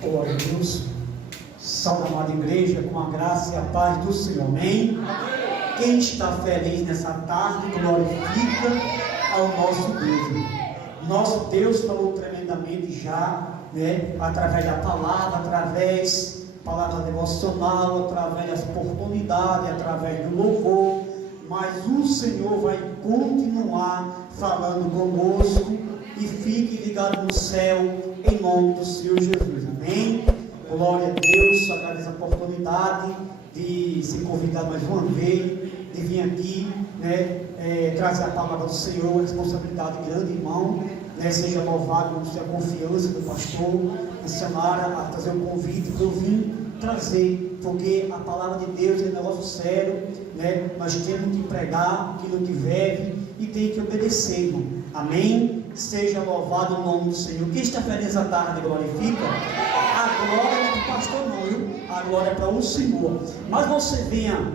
Glória a Deus. Salve, amada igreja, com a graça e a paz do Senhor. Amém? Amém. Quem está feliz nessa tarde, glorifica ao nosso Deus. Nosso Deus falou tremendamente já, através da palavra, através da palavra devocional, através das oportunidades, através do louvor. Mas o Senhor vai continuar falando conosco, e fique ligado no céu, em nome do Senhor Jesus. Amém? Glória a Deus. Agradeço a oportunidade de ser convidado mais uma vez, de vir aqui, trazer a palavra do Senhor, uma responsabilidade grande, irmão. Seja louvado por sua confiança do pastor, de Samara, a trazer o convite que eu vim trazer, porque a palavra de Deus é um negócio sério, nós temos que pregar aquilo que vive e tem que obedecer, irmão. Amém? Seja louvado o nome do Senhor. Quem está feliz à tarde glorifica. A glória não é do pastor não, viu? A glória é para o Senhor. Mas você venha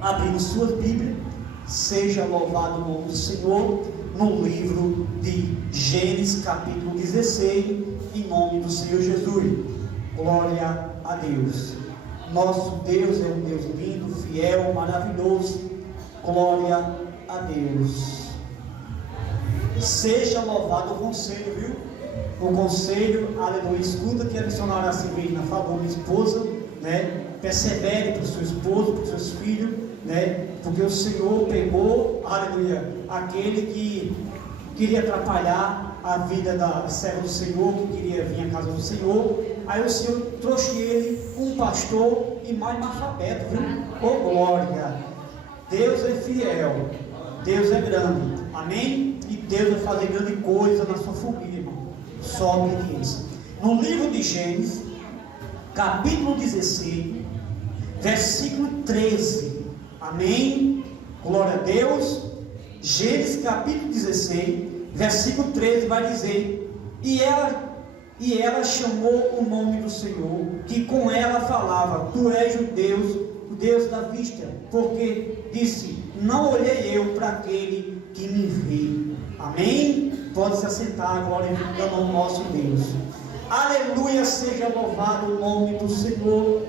abrindo suas Bíblias, seja louvado o nome do Senhor, no livro de Gênesis, capítulo 16, em nome do Senhor Jesus. Glória a Deus. Nosso Deus é um Deus lindo, fiel, maravilhoso. Glória a Deus. Seja louvado o conselho, viu? O conselho, aleluia. Escuta que a missionária Severina falou, minha esposa, persevere para o seu esposo, para os seus filhos, porque o Senhor pegou, aleluia, aquele que queria atrapalhar a vida da serva do Senhor, que queria vir à casa do Senhor. Aí o Senhor trouxe ele um pastor e mais analfabeto, viu? Oh glória! Deus é fiel, Deus é grande, amém? E Deus vai fazer grande coisa na sua família, irmão. Só obediência. No livro de Gênesis, capítulo 16, versículo 13, amém? Glória a Deus. Gênesis capítulo 16, versículo 13 vai dizer: E ela chamou o nome do Senhor, que com ela falava: Tu és o Deus da vista, porque disse: Não olhei eu para aquele que me vê. Amém? Pode se assentar, glorificando ao nosso Deus. Aleluia, seja louvado o nome do Senhor.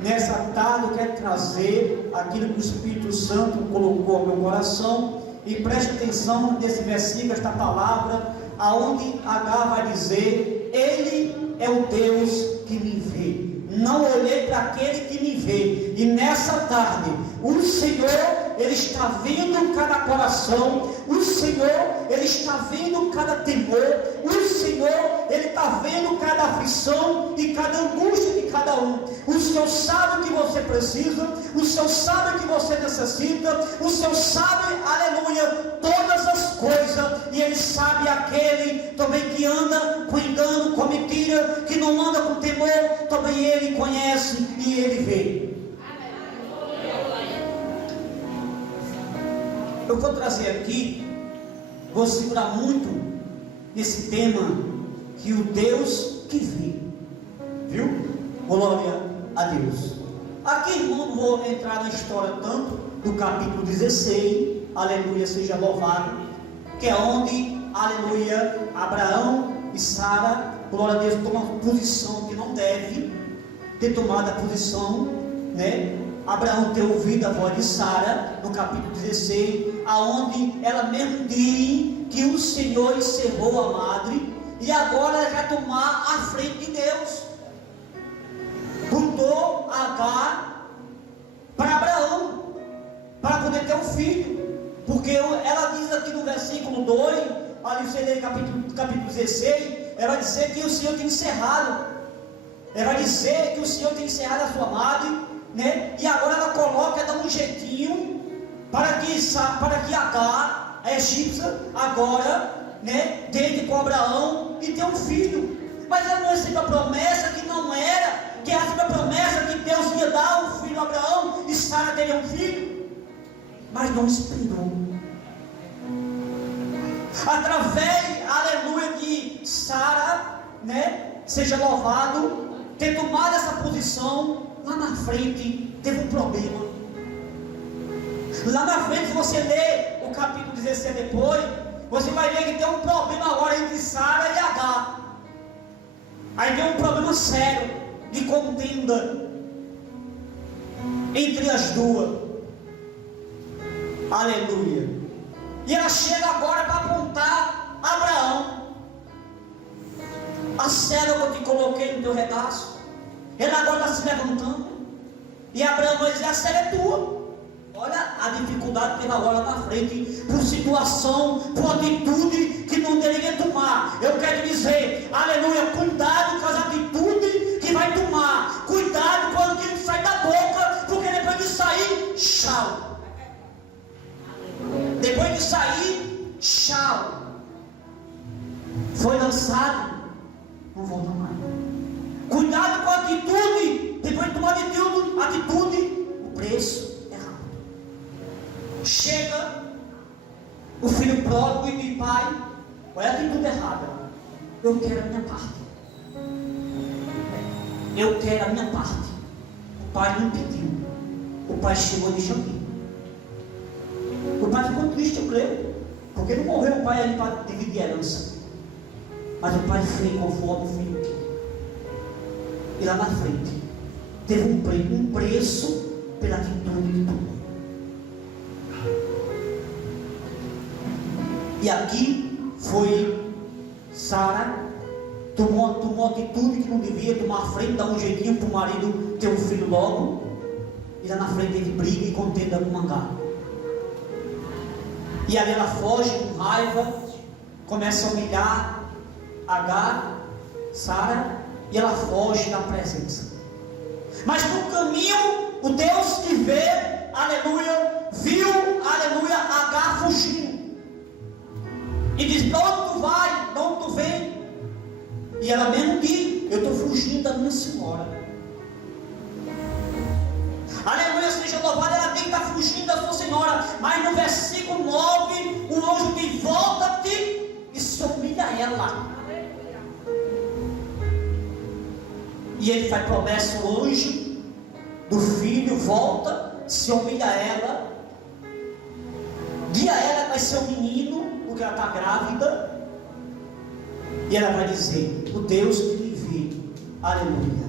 Nessa tarde eu quero trazer aquilo que o Espírito Santo colocou ao meu coração. E preste atenção nesse versículo, esta palavra, aonde H vai dizer: Ele é o Deus que me vê. Não olhei para aquele que me vê. E nessa tarde, o Senhor, Ele está vendo cada coração. O Senhor, Ele está vendo cada temor. O Senhor, Ele está vendo cada aflição e cada angústia de cada um. O Senhor sabe o que você precisa. O Senhor sabe o que você necessita. O Senhor sabe, aleluia, todas as coisas. E Ele sabe aquele também que anda com engano, com mentira, que não anda com temor. Também Ele conhece e Ele vê. Eu vou trazer aqui, vou segurar muito nesse tema, que o Deus que vê, viu? Glória a Deus. Aqui, irmão, não vou entrar na história tanto do capítulo 16, aleluia, seja louvado, que é onde, aleluia, Abraão e Sara, glória a Deus, tomam uma posição que não deve ter tomado a posição, Abraão ter ouvido a voz de Sara, no capítulo 16, aonde ela mesmo diz que o Senhor encerrou a madre, e agora ela quer tomar a frente de Deus. Botou Agar para Abraão, para poder ter um filho, porque ela diz aqui no versículo 2, ali você lê capítulo 16, ela vai dizer que o Senhor tem encerrado, ela vai dizer que o Senhor tem encerrado a sua madre, e agora ela coloca, dá um jeitinho para que Agar, a egípcia, agora deite com Abraão e tenha um filho. Mas ela não recebeu a promessa que não era, que ela recebeu a promessa que Deus ia dar um filho a Abraão e Sara teria um filho, mas não esperou. Através, aleluia, de Sara, seja louvado, ter tomado essa posição. Lá na frente teve um problema. Lá na frente, se você ler o capítulo 16 depois, você vai ver que tem um problema agora entre Sara e Agar. Aí vem um problema sério de contenda entre as duas. Aleluia. E ela chega agora para apontar Abraão. A cela que eu te coloquei no teu regaço, ela agora está se levantando. E Abraão vai dizer: a cela é tua. Olha a dificuldade que ela olha para frente, por situação, por atitude que não deveria tomar. Eu quero dizer, aleluia, cuidado com as atitudes que vai tomar. Cuidado com aquilo que sai da boca, porque depois de sair, tchau. Depois de sair, tchau. Foi lançado, não volta mais. Cuidado com a atitude, depois de tomar atitude, o preço. Chega o filho pródigo e diz: pai, olha a atitude errada, eu quero a minha parte, eu quero a minha parte. O pai não pediu, o pai chegou e disse aqui. O pai ficou triste, eu creio, porque não morreu o pai ali para dividir a herança, mas o pai fez conforme o filho quis. E lá na frente teve um preço pela atitude de tudo. E aqui foi Sara, tomou atitude que não devia, tomar a frente, dar um jeitinho para o marido ter um filho logo. E lá na frente ele briga e contenda com Agar. E ali ela foge com raiva, começa a humilhar Agar, Sara, e ela foge da presença. Mas no caminho, o Deus que vê, aleluia, viu, aleluia, Agar fugindo. E diz: para onde tu vai? De onde tu vem? E ela mesmo diz: eu estou fugindo da minha senhora. Aleluia, seja louvada. Ela tem que estar fugindo da sua senhora. Mas no versículo 9, o anjo diz: volta-te e se humilha a ela. E ele faz promessa, o anjo do filho volta, se humilha a ela, guia ela, vai ser um menino, porque ela está grávida. E ela vai dizer: o Deus que me vê, aleluia.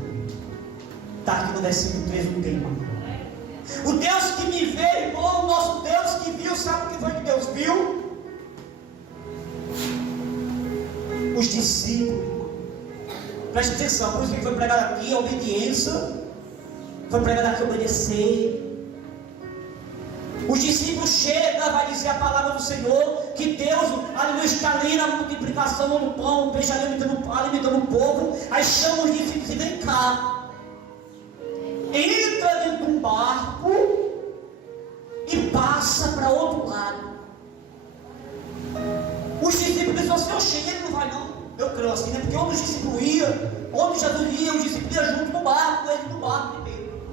Está aqui no versículo 3 o tema. O Deus que me vê, irmão, o nosso Deus que viu, sabe o que foi que Deus viu? Os discípulos. Preste atenção, por isso que foi pregado aqui a obediência, foi pregado aqui obedecer. Os discípulos chegam, vai dizer a palavra do Senhor, que Deus, aleluia, está ali na multiplicação do pão, o peixe alimentando o povo. Aí chama os discípulos e vem cá, entra dentro de um barco e passa para outro lado. Os discípulos dizem assim: eu cheguei, ele não vai não. Eu creio assim, né? Porque onde os discípulos iam, onde Jesus ia, os discípulos iam junto no barco, ele no barco primeiro.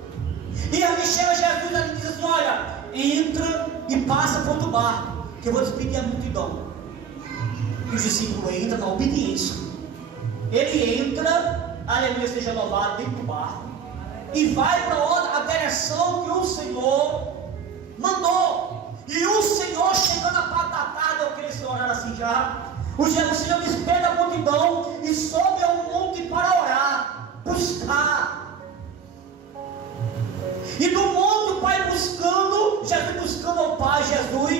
E ali chega Jesus e diz assim: olha, entra e passa para outro barco, que eu vou despedir a multidão. E os discípulos entram na obediência. Ele entra, aleluia, seja louvado, dentro do barco, e vai para a direção que o Senhor mandou. E o Senhor, chegando a parte da tarde, eu queria orar assim já. O Senhor despede a multidão e sobe a um monte para orar, buscar. E no monte o Pai buscando, Jesus buscando ao Pai, Jesus,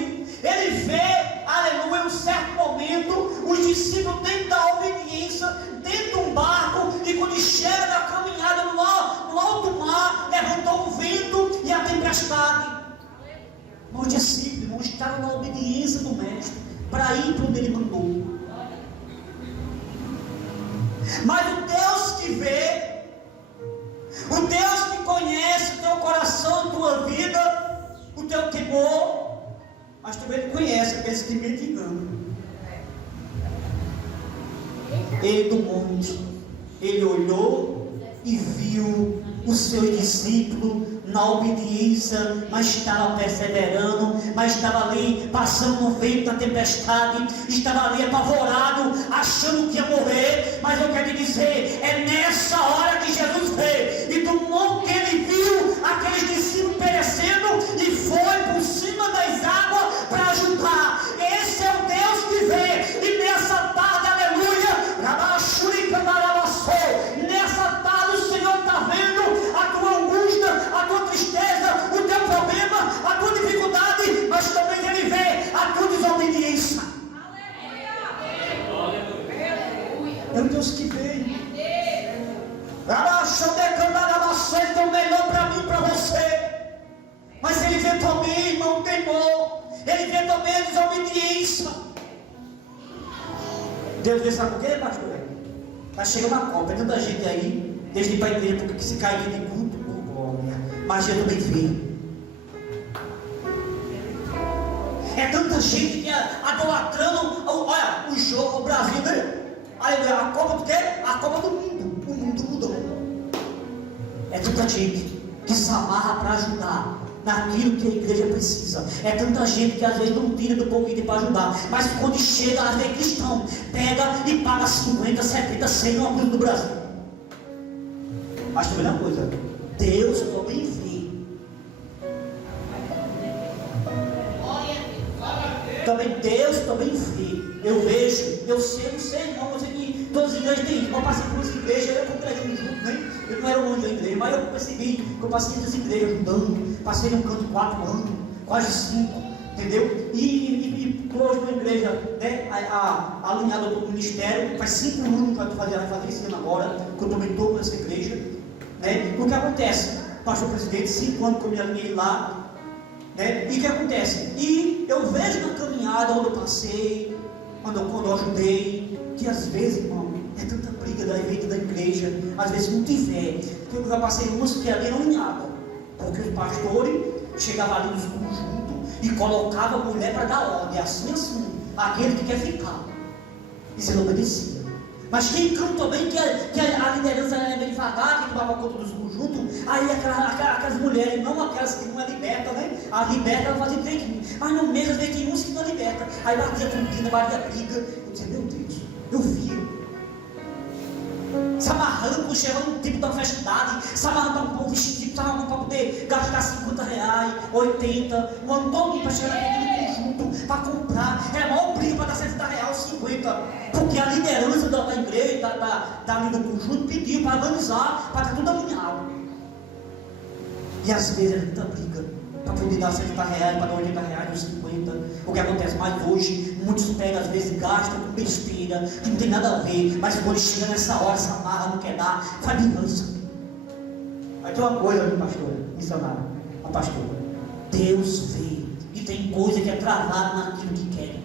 ele vê, aleluia, em um certo momento, os discípulos dentro da obediência, dentro de um barco, e quando chega da caminhada no alto mar, levantou o vento e a tempestade. Os discípulos estavam na obediência do Mestre, para ir para onde ele mandou. Mas o Deus que vê, o Deus que conhece o teu coração, a tua vida, o teu temor, mas também ele conhece aqueles que me enganam. Ele do monte, ele olhou e viu os seus discípulos na obediência, mas estava perseverando, mas estava ali passando no vento da tempestade, estava ali apavorado, achando que ia morrer. Mas eu quero te dizer, é nessa hora que Jesus veio, e do monte que ele viu aqueles discípulos perecendo, e foi por cima das águas para ajudar. Esse é o Deus que vê. E nessa tarde, aleluia, Rabachurica Barabasou, Deus que veio. Ele tem o melhor para mim e para você. Mas ele vê também, irmão, temor. Ele vê também a desobediência. Deus vê, sabe por quê, pastor? Vai chegar uma Copa. É tanta gente aí, desde ir para a igreja, porque se cai de culto, mas Jesus também vê. É tanta gente que idolatrando, olha, o jogo, o Brasil, né? A Copa do quê? A Copa do mundo. O mundo mudou. É tanta gente que se amarra para ajudar naquilo que a igreja precisa. É tanta gente que às vezes não tira do pouquinho para ajudar, mas quando chega, às vezes cristão, pega e paga 50, 70, 100 numa cruz do Brasil. Mas também uma coisa, Deus também vê. Também Deus também vê. Eu vejo, eu sei, não sei, irmão, eu sei que todas as igrejas têm isso. Eu passei por essa igreja, eu congreguei junto, né? Eu não era longe da igreja, mas eu percebi que eu passei nessa igreja ajudando. Passei num canto 4 anos, quase 5, entendeu? E hoje na igreja, né, alinhada do ministério, faz 5 anos que eu vai fazer esse ano agora, que eu também estou nessa igreja, né? O que acontece? Pastor presidente, 5 anos que eu me alinhei lá. Né? E o que acontece? E eu vejo na caminhada onde eu passei, quando eu ajudei, que às vezes, irmão, é tanta briga da igreja, às vezes não tiver. Porque eu já passei umas que ali não alinhava, porque os pastores chegavam ali nos conjuntos e colocavam a mulher para dar ordem, assim, aquele que quer ficar, e você não obedecia. Mas quem canta também que a liderança era bem devagar, que tomava conta dos conjuntos, aí aquelas mulheres, não aquelas que não é liberta, né? A liberta ela fazia direitinho, mas no mesmo às vezes tem uns que não é liberta, aí batia com batia briga. Eu dizia, meu Deus, eu via. Se amarrando, chegando no tipo da festividade, se amarrando para um vestido, se amarrando para poder gastar 50 reais, 80, um ano todo para chegar naquele conjunto, para comprar, era a maior briga para dar 70 reais, 50, porque a liderança da igreja, ali do conjunto, pediu para organizar, para estar tudo alinhado. E às vezes era muita briga, para poder dar 70 reais, para dar 80 reais, 50, o que acontece mais hoje, muitos pegam, às vezes gastam com besteira, que não tem nada a ver, mas quando chega nessa hora, essa marra não quer dar, faz vingança. Aí tem uma coisa, pastor, missionário, a pastora, Deus vê, e tem coisa que é travada naquilo que quer.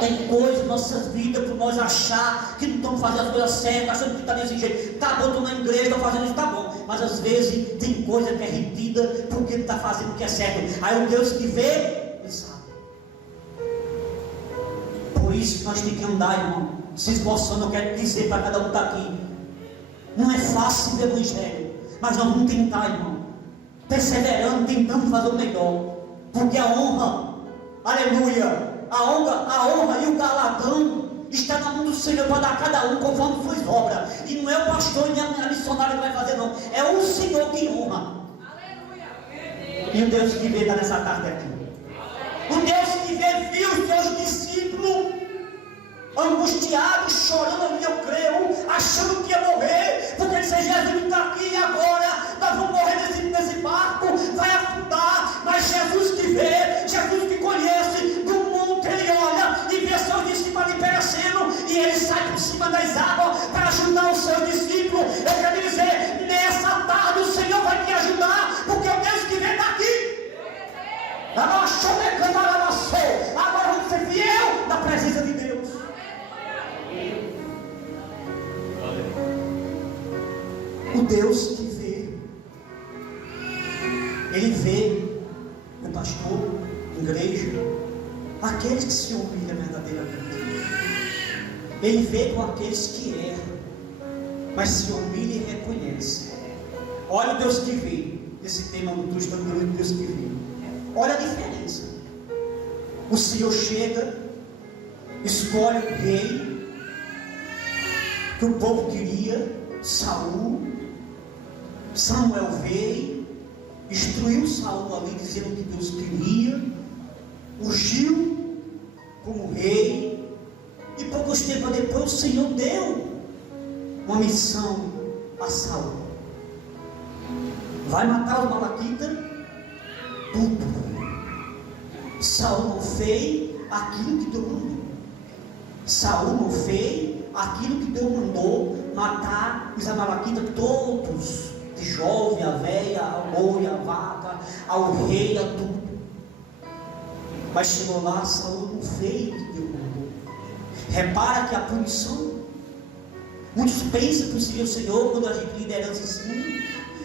Tem coisa em nossas vidas por nós achar que não estamos fazendo as coisas certas, achando que está desse jeito. Tá bom, estou na igreja, estou fazendo isso, tá bom. Mas às vezes tem coisa que é retida porque ele está fazendo o que é certo. Aí o Deus que vê, ele sabe. Por isso que nós temos que andar, irmão, se esforçando. Eu quero dizer para cada um que está aqui, não é fácil o evangelho, mas nós vamos tentar, irmão, perseverando, tentando fazer o melhor, porque a honra, aleluia, a honra e o galardão está na mão do Senhor para dar a cada um conforme suas obras. E não é o pastor e a missionária que vai fazer, não. É o Senhor que honra. Aleluia. E o Deus que vê nessa tarde aqui. O Deus que vê, viu os seus discípulos angustiados, chorando ali, eu creio, achando que ia morrer, porque ele disse, Jesus está aqui e agora nós vamos morrer nesse barco, vai afundar. Mas Jesus que vê, Jesus que conhece, do monte ele olha e vê seus discípulos ali perecendo, e ele sai por cima das águas para ajudar os seus discípulos. Eu quero dizer, nessa tarde o Senhor vai te ajudar, porque o Deus que vê está aqui. Agora vamos ser fiel na presença de Deus. O Deus que vê, ele vê o pastor, a igreja, aqueles que se humilham verdadeiramente. Ele vê com aqueles que erram, mas se humilha e reconhece. Olha o Deus que vê, esse tema do Deus que vê. Olha a diferença. O Senhor chega, escolhe o rei que o povo queria, Saul. Samuel veio, instruiu Saul ali, dizendo o que Deus queria, ungiu como rei, e poucos tempos depois o Senhor deu uma missão a Saul: vai matar os malaquitas, tudo. Saul não fez aquilo que Deus mandou. Saul não fez aquilo que Deus mandou, matar os amalequitas todos, de jovem, a velha, a boi, a vaca, ao rei, a tudo. Mas chegou lá, Saul não fez o que Deus mandou. Repara que a punição, muitos pensam que seria o Senhor quando a gente liderança assim,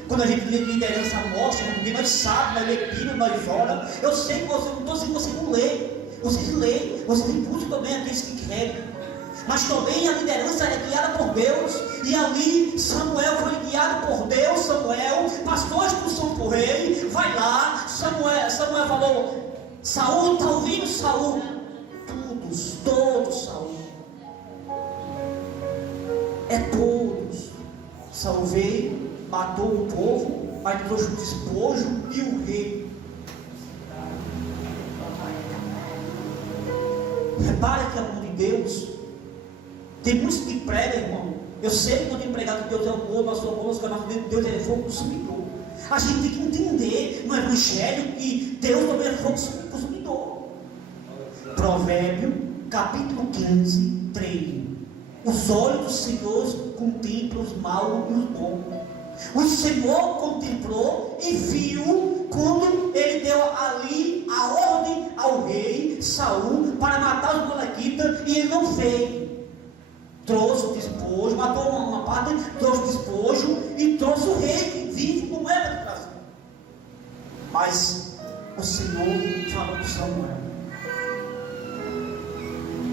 quando a gente liderança mostra, porque nós sabemos, nós lê Bíblia, nós ora. Eu sei que você, não estou dizendo que você não lê, vocês leem, vocês impulsam também aqueles que querem. Mas também a liderança é guiada por Deus. E ali Samuel foi guiado por Deus. Samuel, pastor a expulsão por rei. Vai lá, Samuel falou: Saul, está ouvindo, Saul? Todos, Saul. É todos. Saul veio, matou o povo, mas trouxe o despojo e o rei. Repare que a mão de Deus, tem muitos que pregam, irmão. Eu sei que quando tem pregado que Deus é amor, nós somos Deus é fogo consumidor. A gente tem que entender no Evangelho que Deus também é fogo consumidor. Provérbio, capítulo 15, 3. Os olhos do Senhor contemplam os maus e os bons. O Senhor contemplou e viu quando ele deu ali a ordem ao rei Saul para matar os amalequitas, e ele não fez. Trouxe o despojo, matou uma parte, trouxe o despojo e trouxe o rei que vive como era de trazer. Mas o Senhor falou com Samuel.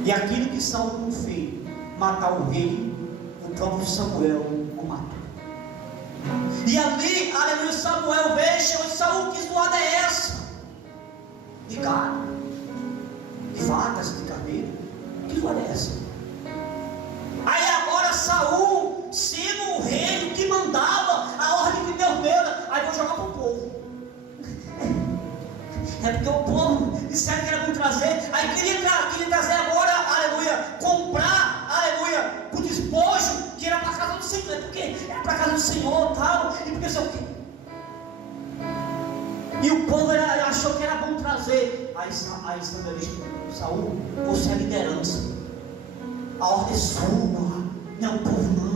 E aquilo que Saul não fez, matar o rei, o próprio Samuel o matou. E ali, aleluia, Samuel veio, chegou de Saul: que zoada é essa? De gado, de vacas, de carneiro. Que zoada é essa? Aí agora Saul, sendo o rei que mandava a ordem de Deus dele, aí vou jogar para o povo. É porque o povo disseram que era muito trazer, aí queria trazer agora, aleluia, comprar, aleluia, o despojo, que era para a casa do Senhor, porque era para a casa do Senhor e tal, e porque sei o quê. E o povo achou que era bom trazer. Aí Samuel disse: Saul, você é liderança, a ordem é sua, não é o povo não.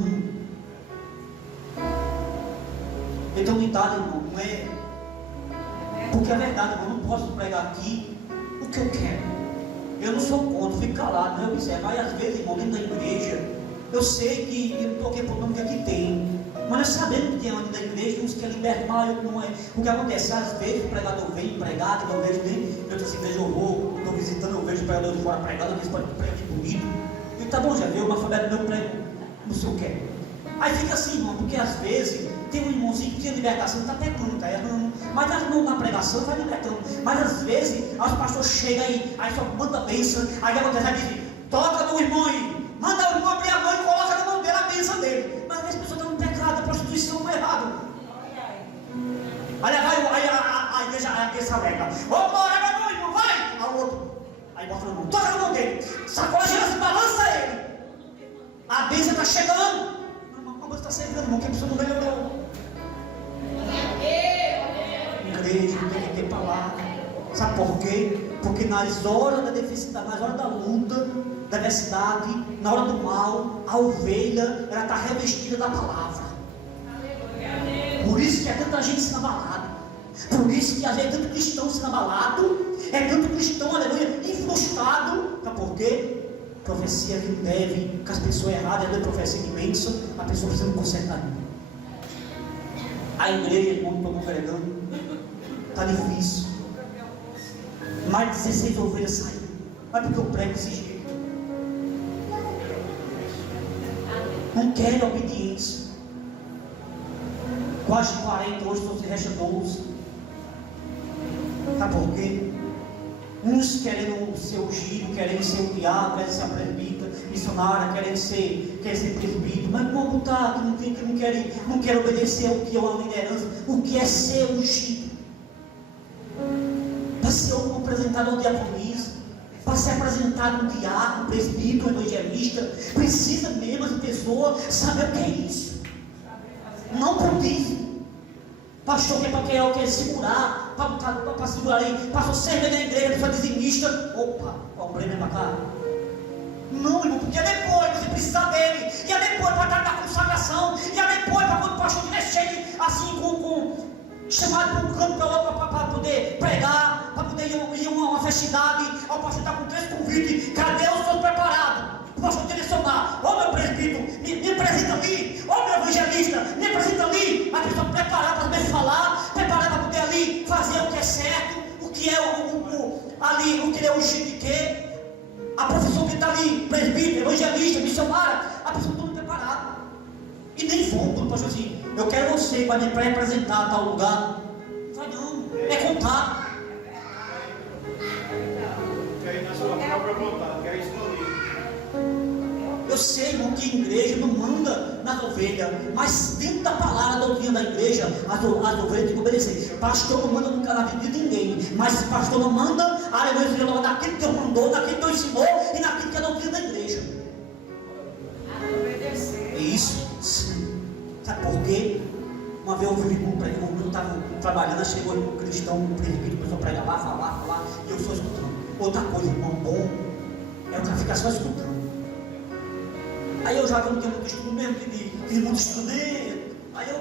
Então unidade, irmão, não é. Porque é verdade, eu não posso pregar aqui o que eu quero. Eu não sou contra, fico calado, não é observo. Mas às vezes, irmão, dentro da igreja, eu sei que eu não estou aqui por nome que aqui tem. Mas nós sabemos que tem dentro da igreja uns que é liberto, mas não é. O que acontece, às vezes o pregador vem pregado, eu não vejo nem. Eu disse, igreja eu vou, estou visitando, eu vejo o pregador de fora pregado, eu disse, prega aqui bonito. E tá bom, já viu, uma alfabeto meu prego, não sei o que. Aí fica assim, irmão, porque às vezes tem um irmãozinho que tem libertação, está pegando, está errando, mas na pregação está libertando. Mas às vezes, os pastores chegam aí só manda a bênção, aí o que acontece? Aí diz: toca no irmão aí, manda o irmão abrir a mão e coloca na mão dele a bênção dele. Mas às vezes a pessoa está no pecado, na prostituição, no errado. Aí a igreja alega: vamos orar, meu irmão, vai! Ao outro, aí bota na mão, toca na mão dele, sacode, se balança ele. A bênção está chegando. Mas está chegando, irmão, que a pessoa não melhorou. Igreja tem que ter palavra. Sabe por quê? Porque nas horas da deficiência, nas horas da luta, da adversidade, na hora do mal, a ovelha, ela está revestida da palavra. Por isso que é tanta gente sendo abalada. Por isso que às vezes é tanto cristão sendo abalado. É tanto cristão, aleluia, infrustrado. Sabe por quê? Profecia que não deve, que as pessoas erradas, é profecia de bênção, a pessoa precisa consertar. A igreja, irmão, que estou congregando, está difícil. Mais de 16 ovelhas saíram. Mas porque eu prego desse jeito? Não querem obediência. Quase 40, hoje só se resta 12. Sabe por quê? Uns querendo ser ungido, querendo ser o diabo, querendo ser a presbítera, missionária, querendo ser presbítero, mas como está, que não quer obedecer ao que é uma liderança, o que é ser ungido, para ser um apresentador de diaconisa, para ser apresentado um diácono, presbítero, evangelista, precisa mesmo as pessoas saber o que é isso. Não por isso. Pastor, que é para quer segurar, para segurar aí, pastor, serve na igreja, pessoa dizimista. Opa, o problema é para cá. Não, irmão, porque é depois você precisa dele. E é depois para estar na consagração. E é depois para quando o pastor estiver cheio, assim, chamado para um canto para outro, para poder pregar, para poder ir a uma festividade. Aí o pastor está com 3 convites. Cadê os seus preparados? O pastor direcionar: ô meu presbítero, me apresenta ali. Ô meu evangelista, me apresenta ali. A pessoa preparada para poder falar, preparada para poder ali fazer o que é certo, o que é ali, o que é o de quê. A profissão que está ali, presbítero, evangelista, missionária, a pessoa está preparada. E nem vão, quando o pastor assim: eu quero você, vai me representar a tal lugar. Vai não, é contato. Quer ir na sua própria vontade, quer escolher. Eu sei, irmão, que a igreja não manda nas ovelhas, mas dentro da palavra, da doutrina da igreja, as ovelhas têm que obedecer. Pastor não manda nunca na vida de ninguém, mas pastor não manda, aleluia, naquilo que Deus mandou, naquilo que Deus ensinou e naquilo que é a doutrina da igreja. Obedecer. Isso, sim. Sabe por quê? Uma vez eu vi um irmão pregando, eu estava trabalhando, chegou um cristão, um presbítero, começou a pregar lá, falar, e eu só escutando. Outra coisa, irmão, bom, é o cara ficar só escutando. Aí eu já vi um tempo de estudo mesmo, fiz muito estudo dele. Aí eu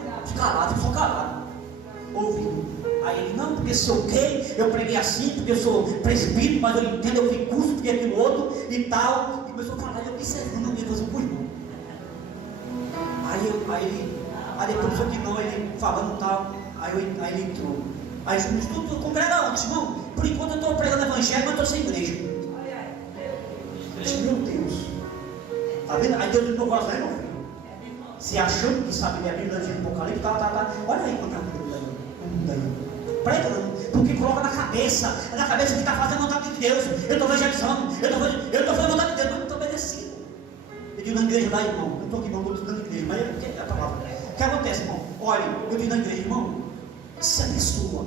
sou calado, ouvindo. Aí ele: não, porque sou quem? Eu preguei assim, porque eu sou presbítero, mas eu entendo, eu fiz curso, porque aquilo outro e tal. E começou a falar, eu observando, eu ia fazer um irmão. Aí depois eu que não, ele falando tal. Aí ele entrou. Aí eu estudo, eu congrega antes, irmão. Por enquanto eu estou pregando evangelho, mas estou sem igreja. Eu disse: meu Deus. Está vendo? Aí Deus de novo assim: meu filho, se achando que sabe ler a Bíblia de Apocalipse, tá. Olha aí quanto é daí. Prega não, porque coloca na cabeça que está fazendo a vontade de Deus. Eu estou evangelizando, eu estou fazendo a vontade de Deus, mas não estou obedecendo. Eu digo na igreja lá, irmão, eu estou aqui, irmão, estou estudando na igreja, mas é a palavra. O que acontece, irmão? Olha, eu digo na igreja, irmão, se a pessoa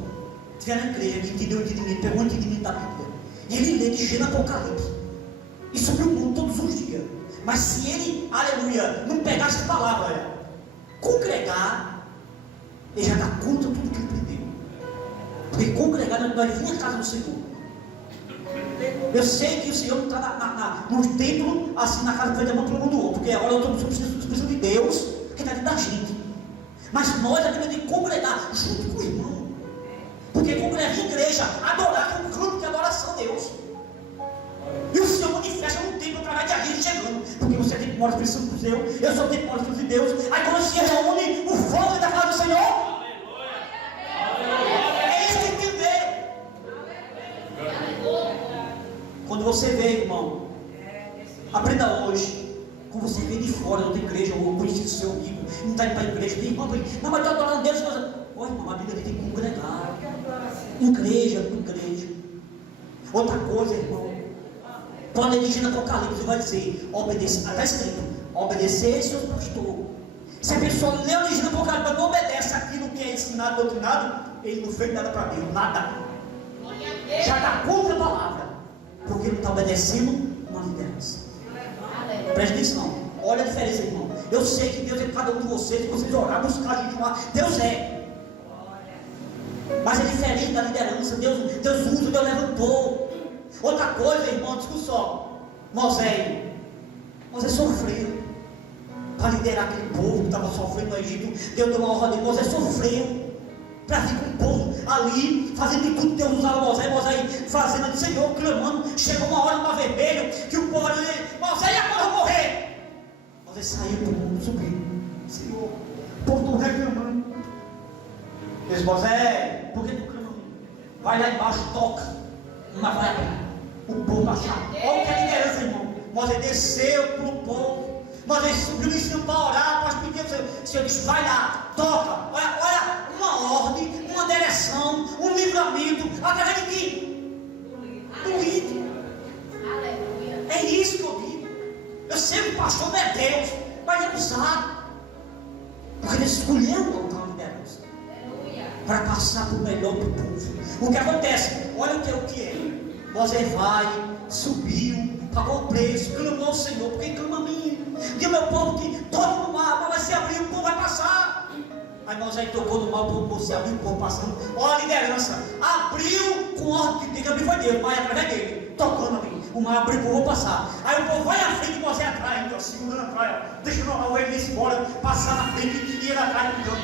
estiver na igreja, que entendeu o entendimento, pegou o entendimento da Bíblia, e ele lê de Gênesis Apocalipse, e sobre o mundo todos os dias, mas se ele, aleluia, não pegar essa palavra, olha, congregar, ele já está contra tudo que ele aprendeu. Porque congregar não é vir à casa do Senhor. Eu sei que o Senhor não está no templo, assim, na casa de amor pelo mundo do outro, porque agora eu estou precisando de Deus, que está dentro da gente. Mas nós aqui temos que congregar junto com o irmão. Porque congregar em igreja, adorar, que é um canto de adoração a Deus. E o Senhor manifesta no templo através de a gente chegando. Porque você tem que morar no Espírito Santo de Deus, eu sou tempo moro no Espírito de Deus. Aí quando se reúne o fogo da casa do Senhor, é isso que tem que ver. Quando você vê, irmão, aprenda hoje. Quando você vê de fora da outra igreja, ou conhecido seu amigo, não está indo para a igreja, tem irmão, não, mas está adorando Deus. Olha, irmão, a Bíblia tem que congregar. Igreja. Outra coisa, irmão, quando ele diz no Apocalipse, vai dizer: obedecer, está escrito, obedecer seus pastores. Se a pessoa lê o livro do Apocalipse, mas não obedece aquilo que é ensinado, doutrinado, ele não fez nada para Deus, nada. Já está contra a palavra, porque não está obedecendo uma liderança. Preste atenção, olha a diferença, irmão. Eu sei que Deus é cada um de vocês, se vocês orar, buscar, a gente falar, Deus é. Mas é diferente da liderança. Deus usa, Deus levantou. Outra coisa, irmão, discussão só. Moisés sofreu para liderar aquele povo que estava sofrendo no Egito. Deus deu uma ordem, Moisés sofreu para vir com o povo ali, fazendo tudo. Deus usava Moisés fazendo, Senhor, clamando. Chegou uma hora no Mar Vermelho que o povo ali: Moisés, agora eu vou morrer. Moisés saiu do mundo, subiu. Senhor, o povo não reclamando. Diz: Moisés, por que tu clama? Vai lá embaixo, toca. Uma vai abrir. O povo achar. Olha que a liderança, irmão. Moisés desceu para o povo. Moisés subiu em cima para orar, para pedir. O Senhor disse: vai lá, toca. Olha, uma ordem, uma direção, um livramento. Através de quem? Do líder. É isso que eu digo. Eu sei que o pastor não é Deus, mas ele sabe. Porque ele escolheu montar uma liderança para passar por melhor para o povo. O que acontece? Olha o que é. Moisés vai, subiu, pagou o preço, clamou ao Senhor, porque clama a mim. Diz ao meu povo que toque no mar, vai se abrir, o povo vai passar. Aí Moisés tocou no mar, o povo se abriu, o povo passando. Olha a liderança, abriu com ordem de Deus, abriu foi Deus, mas através dele, tocando a mim. o mar abriu, eu vou passar. Aí o povo vai à frente e Moisés atrás, então, segurando atrás, deixando o Elias embora, passar na frente e ele atrás do campo.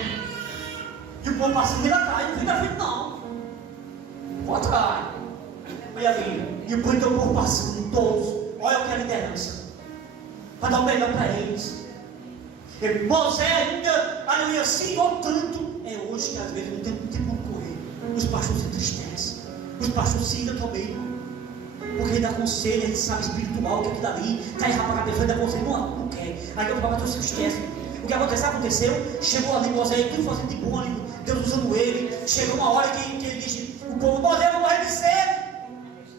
E o povo passando ele atrás, não vem na frente não. Vou atrás. Olha ali. E o povo passando, todos. Olha o que é a liderança. Para dar o melhor para eles. E Moisés ainda, aleluia, se tanto. É hoje que às vezes não tem como correr. Os pastores se entristecem. Os pastores se irritam também. Porque ele dá conselho, ele sabe espiritual, que aquilo dali está errado para a cabeça, ele dá conselho, não quer. Aí o pastor se esquece. O que aconteceu? Chegou ali Moisés, tudo fazendo de bom, Deus usando ele. Chegou uma hora que ele disse: o povo, Moisés, vai morrer de sede.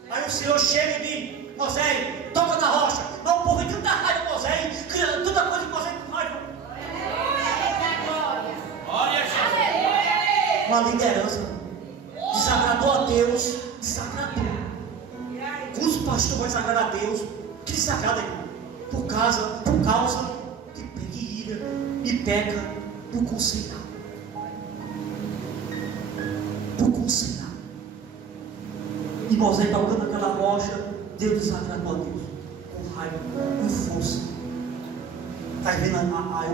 Aí o Senhor chega e diz: Moisés, toca na rocha. Não, o povo tem tanta raiva de Moisés, criando tanta coisa de Moisés com raiva. Olha, Jesus. Uma liderança desagradou a Deus, desagradou. Os pastores vão desagradar a Deus, que desagrada por causa que pega ira e peca por conselhar. Por conselhar. E Moisés tocando aquela rocha, Deus desagradou a Deus, com raiva, com força. Está vendo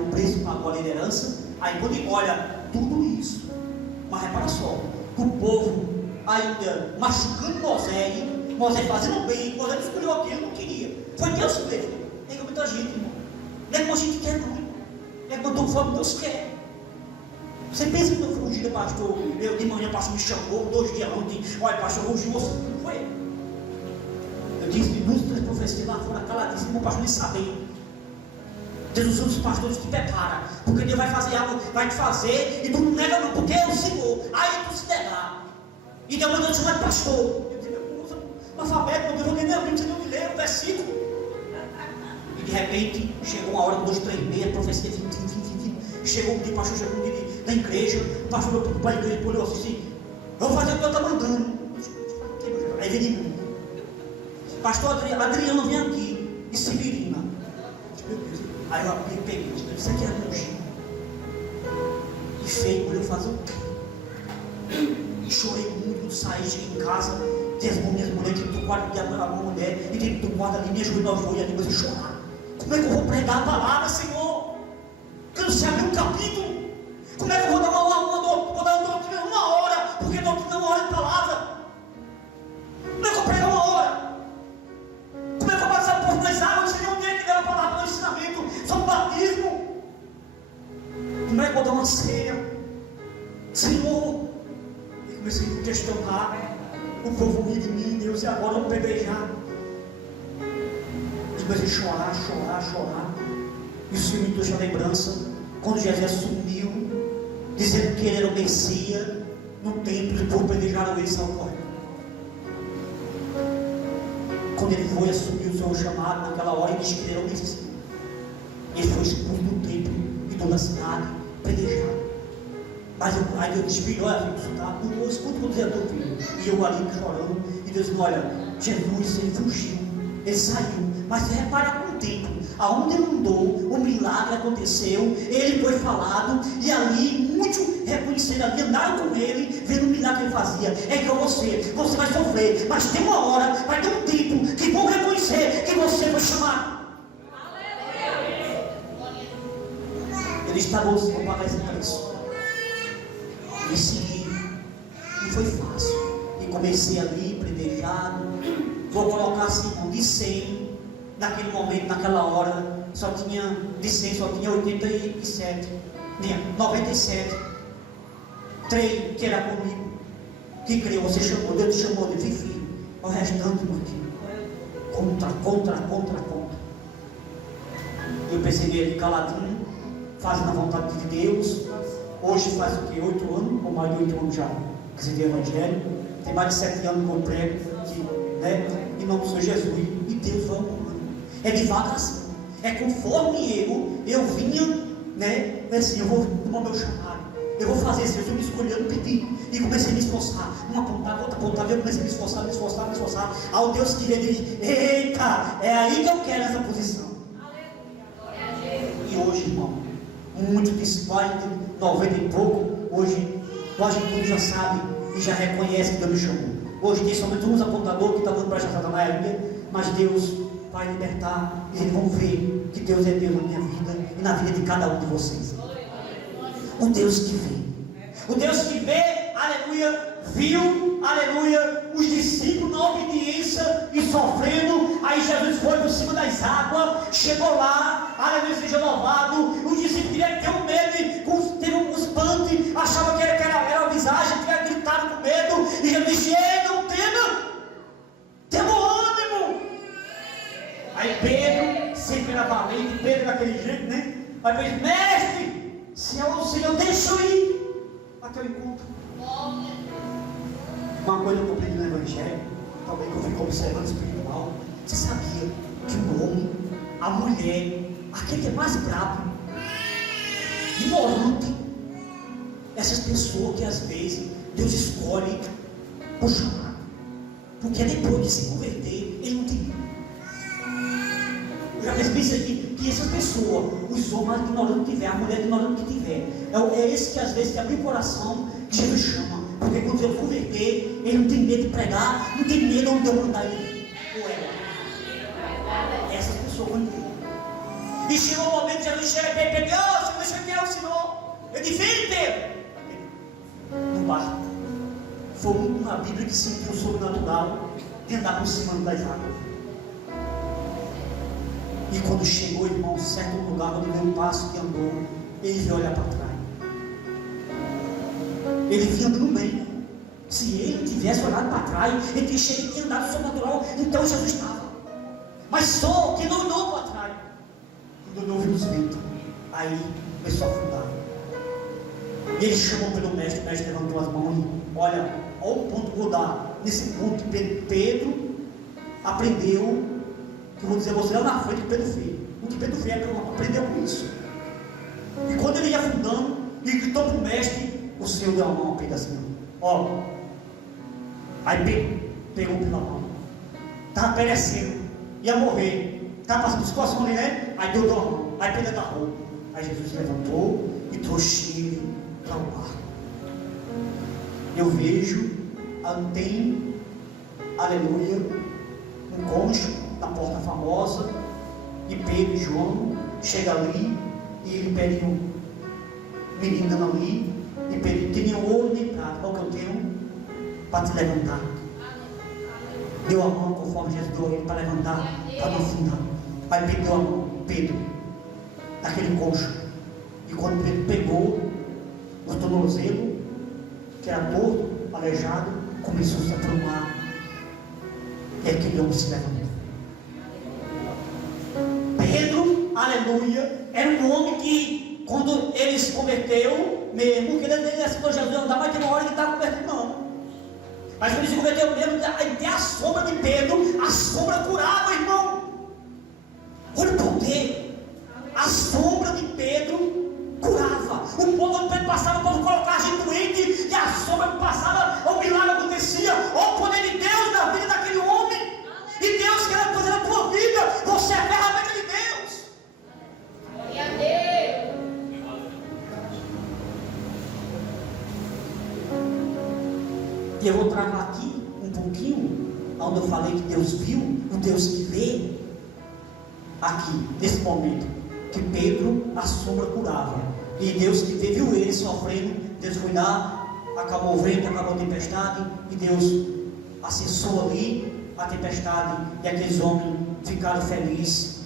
o preço pagou a liderança? Aí quando ele olha tudo isso, mas repara só, o povo ainda machucando Moisés fazendo bem, Moisés não escolheu aquilo, não queria. Foi Deus que levou. É com muita gente, irmão. Não é como a gente quer, não. É quando fome, Deus quer. Você pensa que eu fugi, pastor? Eu de manhã, pastor me chamou, 2 dias ontem. Olha, pastor, hoje você não foi. Eu disse, muitas profecias lá fora, caladíssimo, o pastor nem saber. Deus usa os pastores que prepara, porque Deus vai fazer algo, vai te fazer, e tu não nega não, porque é o Senhor. Aí tu se negar. E Deus mandou te chamar de pastor. Alfabeto, eu vou ler, você não me lê o versículo. E de repente, chegou uma hora, 2, 3 meia, a profecia, chegou um dia, o pastor chegou um dia da igreja, o pastor foi para a igreja e olhou assim: eu vou fazer o que eu estou mandando. Aí vem pastor Adriano, vem aqui, e Severina. Meu Deus. Aí eu peguei, isso aqui é anjo. E feio, olhou fazer o quê? E chorei muito, saí, cheguei em casa. As minhas mulheres, que tu guarda a mulher, e que tu guarda ali, me ajuda aos joelhos ali, mas eu chorar. Como é que eu vou pregar a palavra, Senhor? Que não se abriu um capítulo. Como é que eu vou dar uma doutrina 1 hora? Porque doutrina é 1 hora de palavra. Como é que eu prego 1 hora? Como é que eu vou passar o povo nas águas? Não sei nem onde é que deu a palavra no ensinamento, só no batismo. Como é que eu vou dar uma ceia? Senhor, e comecei a questionar. O povo ri de mim, Deus, e agora eu vou pedrejar. Eu comecei a chorar. E o Senhor me trouxe a lembrança, quando Jesus sumiu, dizendo que ele era o Messias, no templo, e o povo pedrejaram ele e saiu correndo. Quando ele foi assumir o seu chamado, naquela hora, ele disse que ele era o Messias. Ele foi expulso do templo e toda a cidade, pedrejado. Mas aí eu disse: olha, tá? Eu escuto o que eu dizer a teu filho. E eu ali chorando, e Deus disse: olha, Jesus, ele fugiu, ele saiu. Mas você repara com o tempo, aonde ele andou, o milagre aconteceu, ele foi falado, e ali muitos reconheceram ali, andaram com ele, vendo o milagre que ele fazia. É igual você vai sofrer, mas tem uma hora, vai ter um tempo que vão reconhecer que você foi chamado. Ele está você para pagar esse preço. E segui, não foi fácil. E comecei ali, predejado. Vou colocar assim, de 100. Naquele momento, naquela hora, só tinha de 100, só tinha 87. 97. 3 que era comigo. Que creu, você chamou, Deus te chamou, Deus, filho. O restante, meu filho, contra. Eu percebi ele caladinho, fazendo a vontade de Deus. Hoje faz o que? 8 anos, ou mais de 8 anos já, que se deu evangelho. Tem mais de 7 anos que eu prego, né? Em nome do Senhor Jesus. E Deus vai honrando. É devagarzinho. É conforme eu vinha, né? Assim, eu vou tomar meu chamado. Eu vou fazer isso, eu me escolhendo, pedir. E comecei a me esforçar. Uma apontava, outra apontava. Eu comecei a me esforçar. Ao Deus que ele diz: eita, é aí que eu quero essa posição. E hoje, irmão, muitos disse, quase 90 e pouco, hoje quase tudo já sabe e já reconhece que Deus me chamou. Hoje tem somente uns apontadores que estão dando para Satanás ainda, mas Deus vai libertar, e eles vão ver que Deus é Deus na minha vida e na vida de cada um de vocês. O Deus que vê. O Deus que vê, aleluia, viu, aleluia, os discípulos na obediência e sofrendo. Aí Jesus foi por cima das águas, chegou lá, aleluia, seja louvado. Os discípulos tiveram que ter um medo, teve um espante, achavam que era uma visagem, tiveram gritado com medo. E Jesus disse: ei, não tema, temos ânimo. Aí Pedro, sempre era valente, Pedro daquele jeito, né? Aí ele disse: mestre, se é o Senhor, deixa eu ir até o encontro. Uma coisa que eu aprendi no Evangelho, talvez que eu fico observando espiritual. Você sabia que o homem, a mulher, aquele que é mais brabo, ignorante, essas pessoas que às vezes Deus escolhe por chamar, porque depois de se converter, ele não tem medo. Eu já percebi isso aqui, que essas pessoas, os homens ignorantes que tiver, a mulher ignorante que tiver, é esse que às vezes que abre o coração, que Jesus chama. Porque quando eu converter, ele não tem medo de pregar, não tem medo onde eu mandar ele. Ou ela. Essas pessoas vão entender. E chegou o momento de Jesus chegar e pegar: oh, Senhor, deixa eu ter o Senhor. Eu disse: vem inteiro. No barco. Foi um na Bíblia que sentiu o sobrenatural de andar por cima das águas. E quando chegou, irmão, certo lugar, onde deu um passo que andou, ele veio olhar para trás. Ele vinha no meio. Se ele tivesse olhado para trás, ele tinha andado sobrenatural. Então Jesus estava. Mas só que não olhou para trás. Quando não ouviu os ventos, aí começou a afundar. E ele chamou pelo mestre, o mestre levantou as mãos e: olha o ponto que eu vou dar. Nesse ponto, Pedro aprendeu, que eu vou dizer a você lá na frente, que Pedro fez. O que Pedro fez, aprendeu com isso. E quando ele ia afundando, ele gritou para o mestre, o Senhor deu a mão a Pedro assim: ó. Aí Pedro pegou pela mão, estava perecendo, ia morrer, estava passando por situação ali, né? Aí deu a mão, aí Pedro agarrou. Aí Jesus levantou e trouxe ele para o barco. Eu vejo, tem, aleluia, um cônjuge na porta famosa, e Pedro e João chegam ali, e ele pede um menino ali, e Pedro: não tem nem ouro nem prata, qual que eu tenho para te levantar? Deu a mão conforme Jesus deu ele para levantar, para não afundar. Aí Pedro deu a mão, Pedro, naquele cônjuge. E quando Pedro pegou o tornozelo, que era torto, aleijado, começou a se aprumar. E aquele homem se levantou. Pedro, aleluia, era um homem que, quando ele se converteu, mesmo que ele aceitou Jesus, não dá, mas tem uma hora que estava convertido, não. Mas quando ele se converteu mesmo, até a sombra de Pedro, a sombra curava, irmão. Olha o poder. A sombra de Pedro curava. O povo do Pedro passava, o povo colocava a gente doente, e a sombra passava, o milagre acontecia. Olha o poder de Deus na vida daquele homem. E Deus quer fazer na tua vida. Você é a ferramenta de Deus. Glória a Deus. E eu vou travar aqui um pouquinho, onde eu falei que Deus viu, o Deus que vê, aqui, nesse momento, que Pedro, a sombra curava, e Deus que vê, viu ele sofrendo, Deus foi lá, acabou o vento, acabou a tempestade, e Deus acessou ali a tempestade, e aqueles homens ficaram felizes,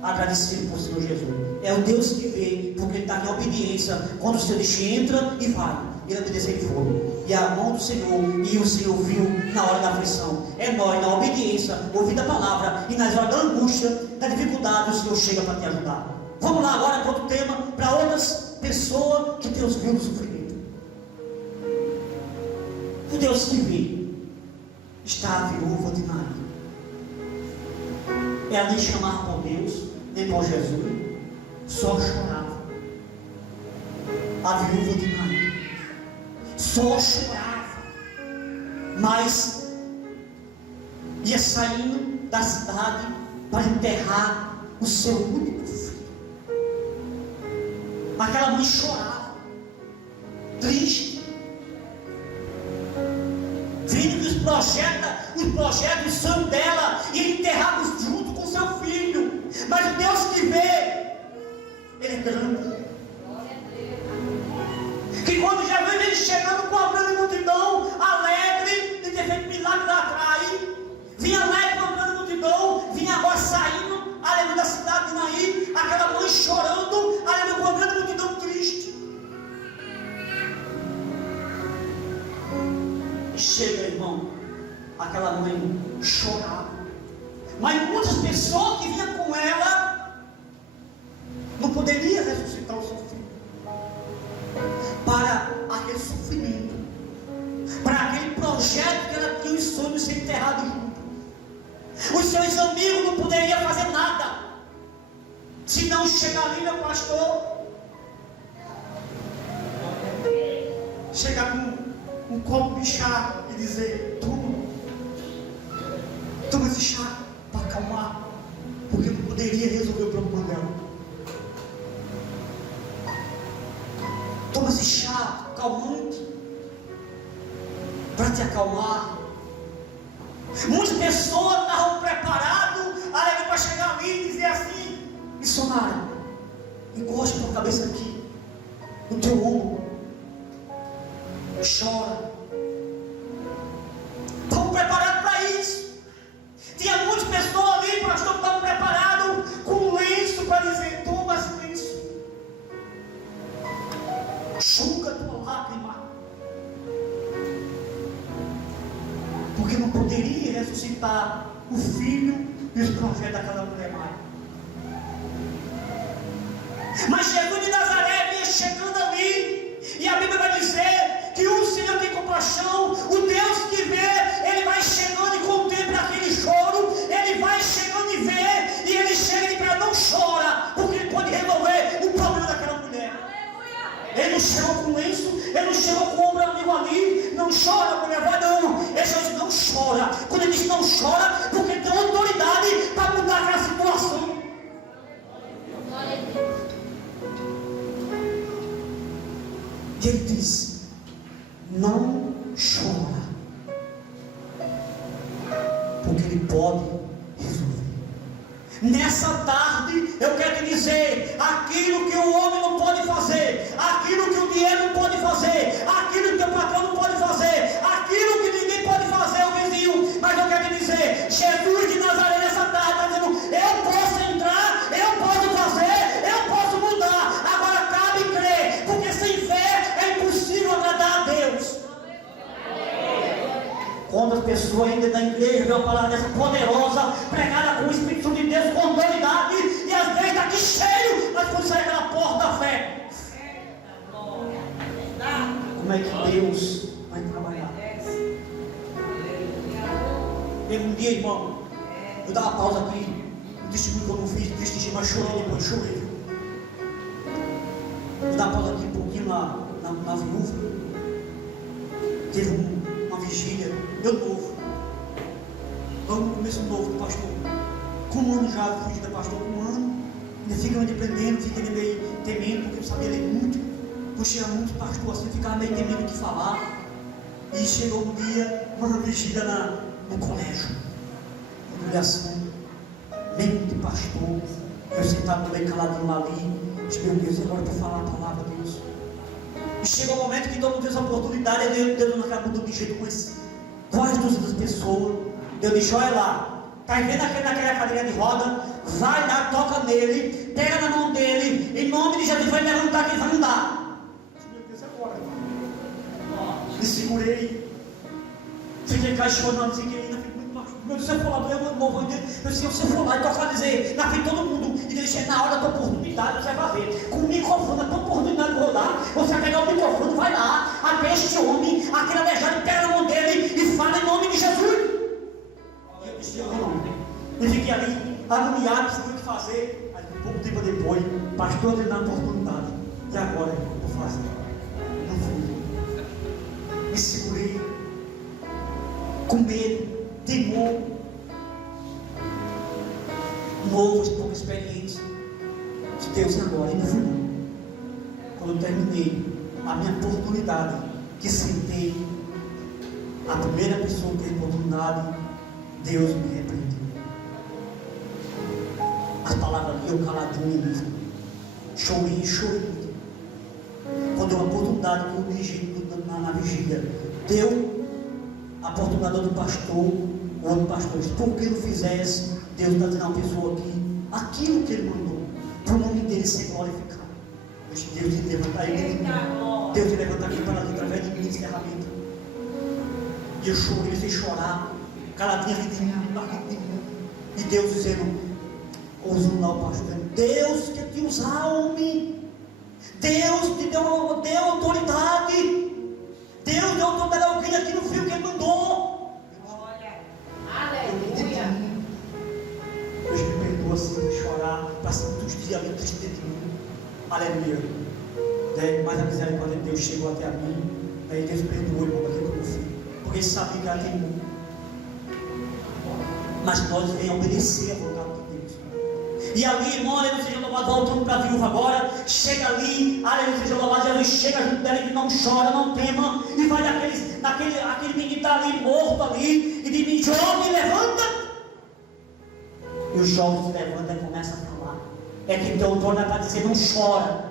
agradecidos por Senhor Jesus. É o Deus que vê, porque Ele está em obediência. Quando o Senhor diz entra e vai, Ele obedece e foi. E a mão do Senhor, e o Senhor viu na hora da aflição. É nós, na obediência, ouvindo a palavra, e nas horas da angústia, da dificuldade, o Senhor chega para te ajudar. Vamos lá agora para outro tema, para outras pessoas que Deus viu no sofrimento. O Deus que vê está a viúva de Naim. Ela nem chamava por Deus, nem por Jesus, só chorava. A viúva de Naim só chorava, mas ia saindo da cidade para enterrar o seu único filho. Aquela mãe chorava, triste, vendo que os projetos do sonho dela ia enterrar grande. Que quando Jesus vem chegando com a grande multidão, alegre de ter feito milagre lá atrás, vinha alegre com a grande multidão, vinha agora saindo, aleluia, da cidade de Naim, aquela mãe chorando, aleluia, com a grande multidão triste. Chega, irmão, aquela mãe chorava, mas muitas pessoas que vinham com ela não poderiam ressuscitar o seu filho, para aquele sofrimento, para aquele projeto que ela tinha o sonho de ser enterrado junto. Os seus amigos não poderiam fazer nada, se não chegar ali, meu pastor, chegar com um copo de chá e dizer: toma esse chá para acalmar, porque não poderia resolver o problema dela. Toma esse chá calmante para te acalmar. Muitas pessoas estavam preparadas para chegar ali e dizer assim: missionário, encosta a tua cabeça aqui no teu ombro, chora. Estavam preparados para isso. Tinha muitas pessoas ali, pastor, que estavam preparados com um lenço para dizer: toma esse lenço, enxuga a tua lágrima, porque não poderia ressuscitar o filho e os projetos daquela mulher mais. Mas Jesus de Nazaré vinha chegando ali, e a Bíblia vai dizer que o Senhor tem compaixão, o Deus que vê, Ele vai chegando e contempla aquele choro, Ele vai chegando e vê, e Ele chega e diz para ela: não chora, porque Ele pode resolver o problema daquela mulher. Ele não chegou com lenço, Ele não chegou com o ombro amigo ali: não chora, mulher, vai não. Ele disse: não chora. Quando Ele disse não chora, porque tem autoridade para mudar aquela situação. E Ele diz: não chora, porque Ele pode resolver. Nessa tarde eu quero te dizer: aquilo que o homem não pode fazer, aquilo que o dinheiro não pode fazer, aquilo que o patrão não pode fazer, aquilo que ninguém pode fazer, o vizinho, mas eu quero te dizer: Jesus de Nazaré nessa tarde está dizendo: eu posso entrar, eu posso fazer, eu posso mudar. Agora cabe crer, porque sem fé é impossível agradar a Deus. Quantas pessoas ainda da igreja vê uma palavra dessa poderosa, pregada com o Espírito Santo de Deus, com autoridade, e às vezes está aqui cheio, mas quando sai pela porta da fé, como é que Deus vai trabalhar? Teve um dia, irmão, eu dava pausa aqui, o testemunho que eu não fiz, testemunho, mas chorei depois, chorei. Eu dava pausa aqui um pouquinho na viúva. Teve uma vigília, eu novo, logo no começo novo do pastor, com um ano já fugi da pastor, com um ano, ainda fica meio dependendo, fica meio temendo, porque eu sabia ler muito, puxei muito pastor assim, ficava meio temendo o que falar. E chegou um dia, uma vigília no colégio, uma humilhação, meio de pastor, eu sentado meio caladinho ali, disse: meu Deus, agora para falar a palavra de Deus. E chega um momento que todo mundo tem essa oportunidade, Deus não acaba mudando de jeito com quase 200 pessoas. Deus disse: olha lá, está vendo naquela cadeira de roda, vai lá, toca nele, pega na mão dele, em nome de Jesus vai levantar, que ele vai andar. Meu Deus, agora, me segurei, fiquei chorando, fiquei ainda, fiquei muito machucado. Meu Deus, se eu for lá, eu não vou dizer, se você for lá e tocar, dizer na frente de todo mundo, e dizer: na hora da tua oportunidade, você vai ver, com o microfone, a tua oportunidade de rodar, você vai pegar o microfone, vai lá, até este homem, aquele aleijado, pega na mão dele e fala em nome de Jesus. E eu disse: não. E fiquei ali, agoniado, sem o que fazer. Aí, um pouco tempo depois, pastor me dá a oportunidade. E agora, eu vou fazer. Não fui. Me segurei, com medo, temor, novo, pouca experiência. De Deus agora, e não fui não. Quando eu terminei a minha oportunidade, que sentei, a primeira pessoa que teve oportunidade, Deus me repreendeu. As palavras ali, eu caladinho mesmo. chorei. Quando deu a oportunidade na vigília, deu a oportunidade do pastor, o outro pastor disse: por que não fizesse? Deus está dizendo a uma pessoa aqui aquilo que ele mandou, para o nome dele ser glorificado. Deus te levantar ele, Deus te levantar aqui para através de mim, ferramenta. E eu chorei, sem chorar, caladinha de mim, e Deus dizendo, usando lá o pastor, Deus quer te usar, homem. Deus te deu autoridade. Deus deu autoridade a alguém aqui no fio que ele mandou. Olha, aleluia. Deus me perdoa assim, chorar, passar muitos dias ali triste de mim. Aleluia. Mas a misericórdia de Deus chegou até a mim. Aí Deus perdoou, irmão, aqui para o meu filho, porque ele sabia que ela tem muito. Mas nós devemos obedecer a vontade de Deus. E ali, irmão, aleluia, seja louvado, voltando para a viúva agora. Chega ali, aleluia, seja louvado, Jesus chega junto dela e não chora, não tema. E vai aquele menino está ali, morto ali, e diz: jovem, levanta. E o jovem se levanta e começa a falar. É que teu dono está dizendo: não chora,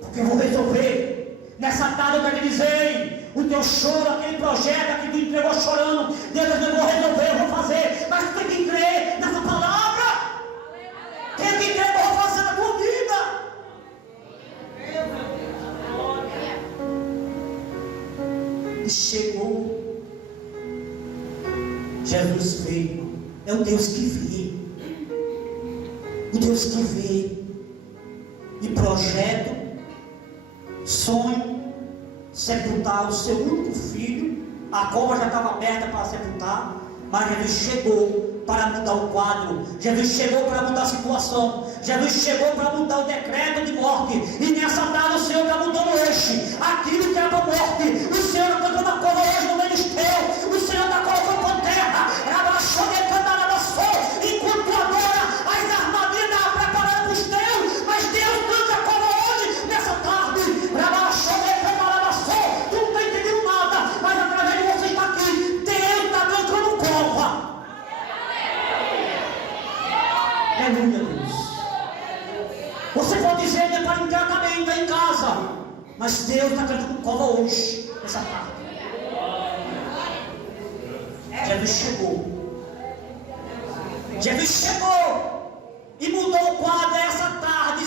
porque eu vou resolver. Nessa tarde eu quero te dizer: o teu choro, aquele projeto que tu entregou chorando, Deus, eu vou resolver, eu vou fazer. Mas tu tem que crer nessa palavra. Tem que crer que eu vou fazer na tua vida. E chegou. Jesus veio. É o Deus que vê. O Deus que vê. E projeto, sonho, sepultar o seu único filho. A cova já estava aberta para sepultar, mas Jesus chegou para mudar o quadro. Jesus chegou para mudar a situação. Jesus chegou para mudar o decreto de morte. E nessa tarde o Senhor está mudando hoje aquilo que era para morte. O Senhor está dando a cova hoje no meio dos teus. O Senhor está colocando por terra. Enquanto agora as armadilhas estavam preparadas para os teus, mas Deus tranca a cova hoje nessa tarde. Tu não está entendendo nada, mas através de você está aqui, Deus está trancando cova. Aleluia, Deus. Você pode dizer que é para entrar também, está em casa, mas Deus está trancando cova hoje, nessa tarde. Jesus chegou. Jesus chegou e mudou o quadro essa tarde.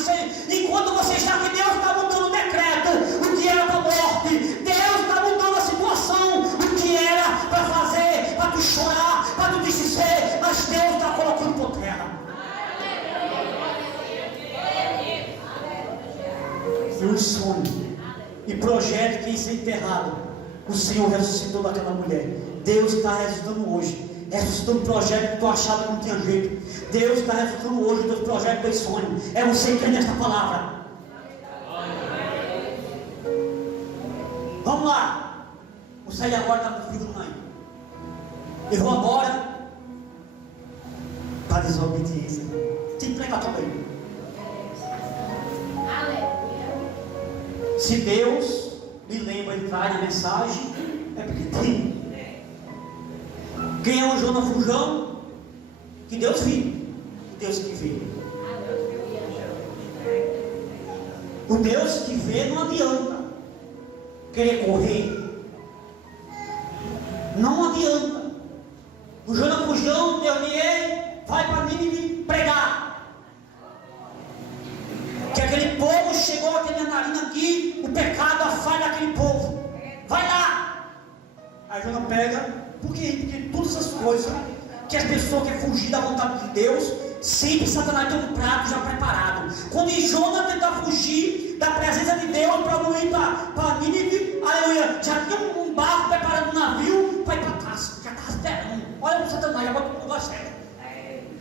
Enquanto você está aqui, Deus está mudando o decreto. O que era para morte, Deus está mudando a situação. O que era para fazer, para tu chorar, para tu desdizer, mas Deus está colocando por terra. E um sonho e projeto que ia ser enterrado, o Senhor ressuscitou daquela mulher. Deus está ressuscitando hoje. Ressuscitando um projeto que tu achava que não tinha jeito. Deus está ressuscitando hoje os teus projetos, teus sonhos. É você que crê nesta palavra. Vamos lá. Vou sair agora da filha do mãe. Eu vou agora para a desobediência. Tem que pregar também. Se Deus me lembra e traz a mensagem, é porque tem. Quem é o Jonas Fujão? Que Deus viu. O Deus que vê. O Deus que vê não adianta querer correr. Não adianta. O Jonas Fujão, Deus me vai para mim me pregar. Que aquele povo chegou, aquele narina aqui, o pecado, a falha daquele povo. Vai lá. Aí Jonas pega. Por quê? Porque todas essas coisas que as pessoas querem fugir da vontade de Deus, sempre Satanás tem um prato já preparado. Quando Jonas tenta fugir da presença de Deus para não ir para Nínive, aleluia, já tinha um barco preparado no navio para ir para casa, já estava esperando. Olha o Satanás, já bota o lugar certo.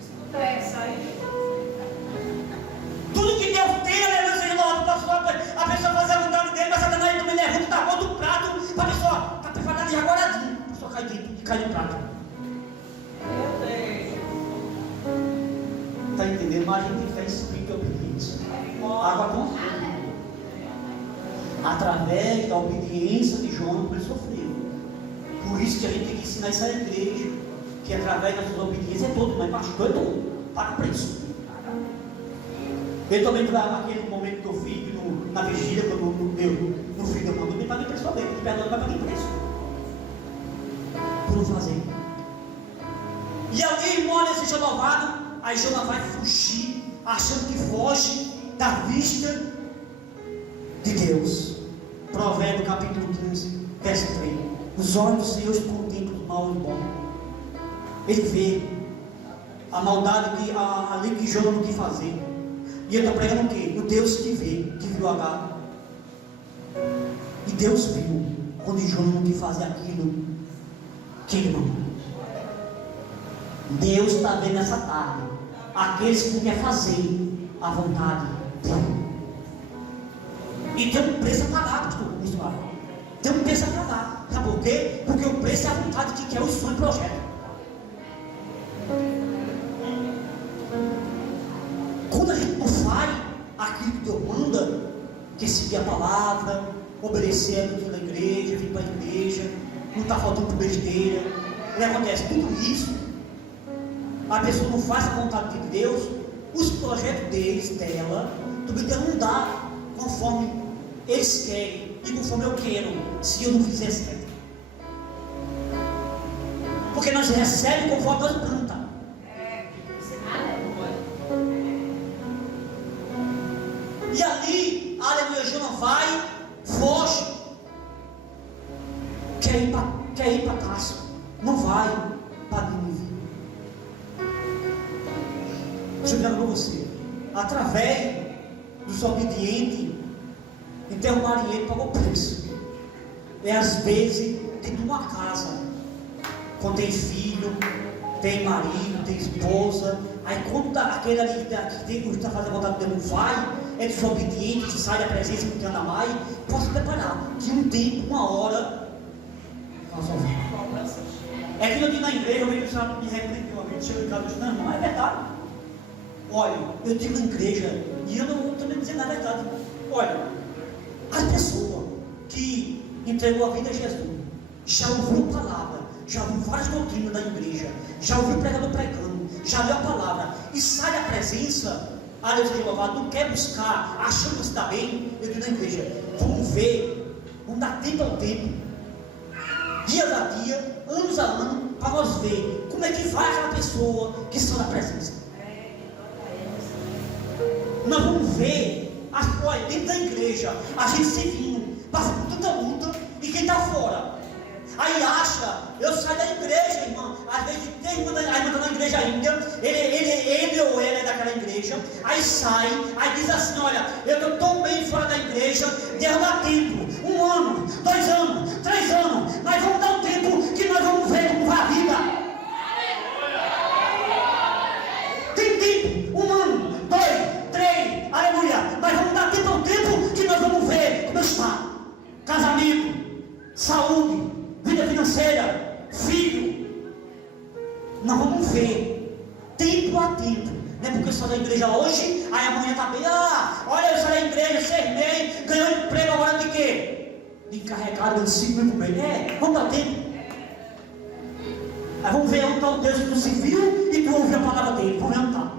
Escuta essa aí. Tudo que Deus tem, aleluia, a pessoa fazer a vontade dele, mas Satanás também levanta e dá outro prato para a pessoa estar preparada já agora. Cai dentro e cai no prato. Está entendendo? Mas a gente tem que ficar espírito de obediência. Água com fogo. Através da obediência de Jonas, ele sofreu. Por isso que a gente tem que ensinar isso à igreja. Que através da sua obediência é todo, mas pastor é todo. Paga o preço. Ele também, naquele momento, momento do filho, na vigília, quando no filho eu mando, paguei preço também, me perdoando, mas paguei preço. Por não fazer. E ali, irmão, olha esse renovado, aí Jonas vai fugir, achando que foge da vista de Deus. Provérbios capítulo 15, verso 3. Os olhos do Senhor contemplam o mal e o bom. Ele vê a maldade ali que Jonas não quis fazer. E ele está pregando o quê? O Deus que vê, que viu Agar. E Deus viu quando Jonas não quis fazer aquilo que ele mandou. Deus está vendo essa tarde aqueles que não querem fazer a vontade dele. E tem um preço a pagar, pessoal. Tem um preço a pagar. Sabe por quê? Porque o preço é a vontade que quer o sonho e projeto. Quando a gente não faz aquilo que Deus manda, que seguir a palavra, obedecer a doutrina da igreja, vir para a igreja, não está faltando por besteira, o que acontece? Tudo isso, a pessoa não faz a vontade de Deus, os projetos dela, também não dá conforme eles querem e conforme eu quero, se eu não fizer certo. Porque nós recebemos conforme nós plantamos. E ali, aleluia, Jonas vai, foge, quer ir para Tarso, não vai para Nínive. Deixa eu dizer para você, através dos obedientes, então o marinheiro pagou preço. É às vezes dentro de uma casa, quando tem filho, tem marido, tem esposa, aí quando aquele ali que tem que está fazendo a vontade de Deus não vai, é desobediente, sai da presença, não anda mais, posso preparar que um tempo, uma hora, nós vamos ver. É que eu digo na igreja, eu vejo que me repreendeu uma vez, chegou em casa e disse, não é verdade. Olha, eu digo na igreja, e eu não estou nem dizendo a verdade. Olha, as pessoas que entregou a vida a Jesus, já ouviu a palavra, já ouviu várias doutrinas da igreja, já ouviu o pregador pregando, já leu a palavra, e sai da presença, a Deus seja louvado, não quer buscar, achando que está bem, eu digo na igreja, vamos ver, vamos dar tempo ao tempo, dias a dia, anos a ano, para nós ver como é que vai aquela pessoa que está na presença. Nós vamos ver, olha, dentro da igreja, a gente servindo, passa por tanta luta, e quem está fora, aí acha, eu saio da igreja, irmão, às vezes tem irmã está na igreja ainda, ele ou ela é daquela igreja, aí sai, aí diz assim, olha, eu estou tão bem fora da igreja, Deus dá tempo, 1 ano, 2 anos, 3 anos, nós vamos dar um tempo que nós vamos ver como vai a vida. Tem tempo, 1 ano, 2, 3, aleluia, nós vamos dar tempo ao tempo que nós vamos ver como está, casamento, saúde, vida financeira, filho, nós vamos ver, tempo a tempo, não é porque eu sou da igreja hoje, aí amanhã está bem, olha, eu sou da igreja, 6 meses, ganhou emprego agora de quê? De encarregado de 5 mil por mês, vamos dar tempo, aí vamos ver onde está o Deus que tu se viu e tu ouviu a palavra dele, vamos ver onde está.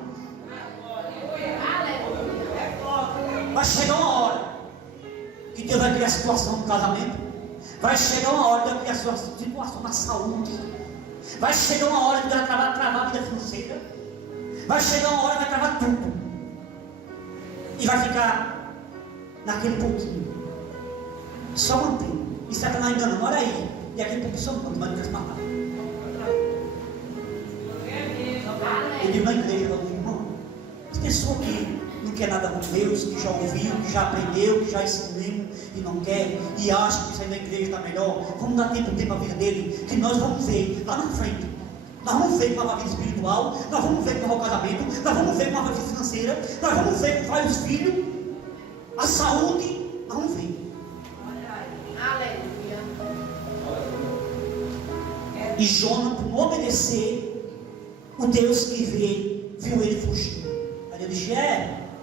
Vai chegar uma hora que Deus vai criar a situação do casamento, vai chegar uma hora que Deus vai criar a situação na saúde, vai chegar uma hora que Deus vai travar a vida financeira, vai chegar uma hora que vai travar tudo, e vai ficar naquele pouquinho, só mantém, e Satanás enganando, olha aí, e aquele pouquinho só mantém, mas não quer se matar. Eu digo na igreja, meu irmão, as pessoas que não quer nada com Deus, que já ouviu, que já aprendeu, que já ensinou e não quer, e acha que sair da igreja está melhor, vamos dar tempo a vida dele, que nós vamos ver lá na frente, nós vamos ver como vai a vida espiritual, nós vamos ver como vai o casamento, nós vamos ver como vai a vida financeira, nós vamos ver como vai os filhos, a saúde, nós vamos ver. Aleluia. E Jonas, por obedecer, o Deus que vê, viu ele fugir. Aí ele disse,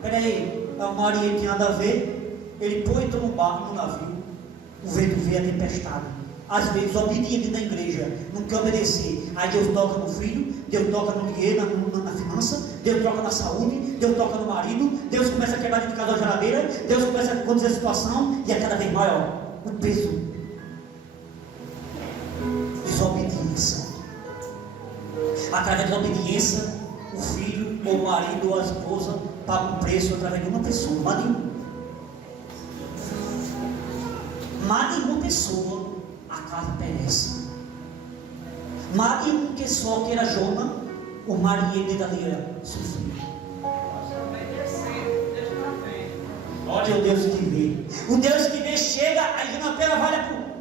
peraí, o marinheiro tinha nada a ver, ele entrou no barco, no navio, o vento veio a tempestade, às vezes obediente na igreja, não quer obedecer. Aí Deus toca no filho, Deus toca no dinheiro, na finança, Deus toca na saúde, Deus toca no marido, Deus começa a quebrar dentro de casa a geladeira, Deus começa a conduzir a situação, e é cada vez maior o peso. Desobediência. Através da obediência, o filho, ou o marido, ou a esposa paga um preço através de uma pessoa, mais de um. Mais de uma pessoa, a casa perece. Mais de um que só que era Jonas, o marido dali era seu filho. Olha o Deus que vê. O Deus que vê chega, aí Jonatã vai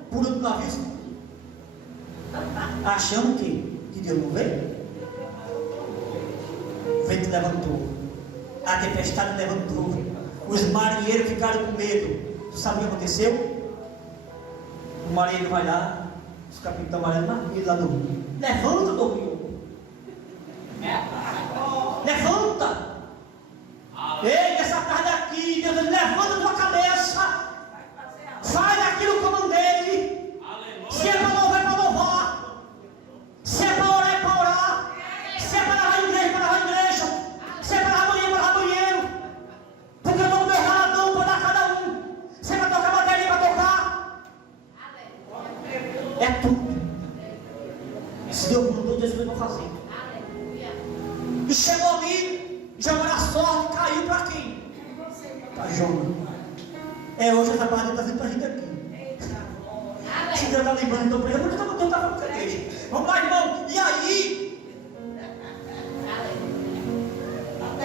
para o navio, achando que Deus não vê. O vento levantou, a tempestade levantou, os marinheiros ficaram com medo. Tu sabe o que aconteceu? O marinheiro vai lá, os capitães vão lá e lá no rio. Levanta do rio. Levanta. Ei, essa tarde aqui, Deus, levanta tua cabeça. Faz aquilo que eu mandei. Se é para louvar, é para louvar. Se é para orar, é para orar. Se é para lavar a igreja, é para lavar a igreja. Se é para lavar banheiro, é para lavar banheiro. Porque eu dou meu raladão para dar cada um. Se é para tocar bateria, é para tocar. É tudo. Se Deus mandou, Deus vai fazer. E chegou ali, jogou na sorte, caiu para quem? Para Jonas. Hoje essa palavra está vindo para a gente aqui. Se Deus está lembrando, então, por exemplo, Deus está falando com a igreja. Vamos lá, irmão. E aí?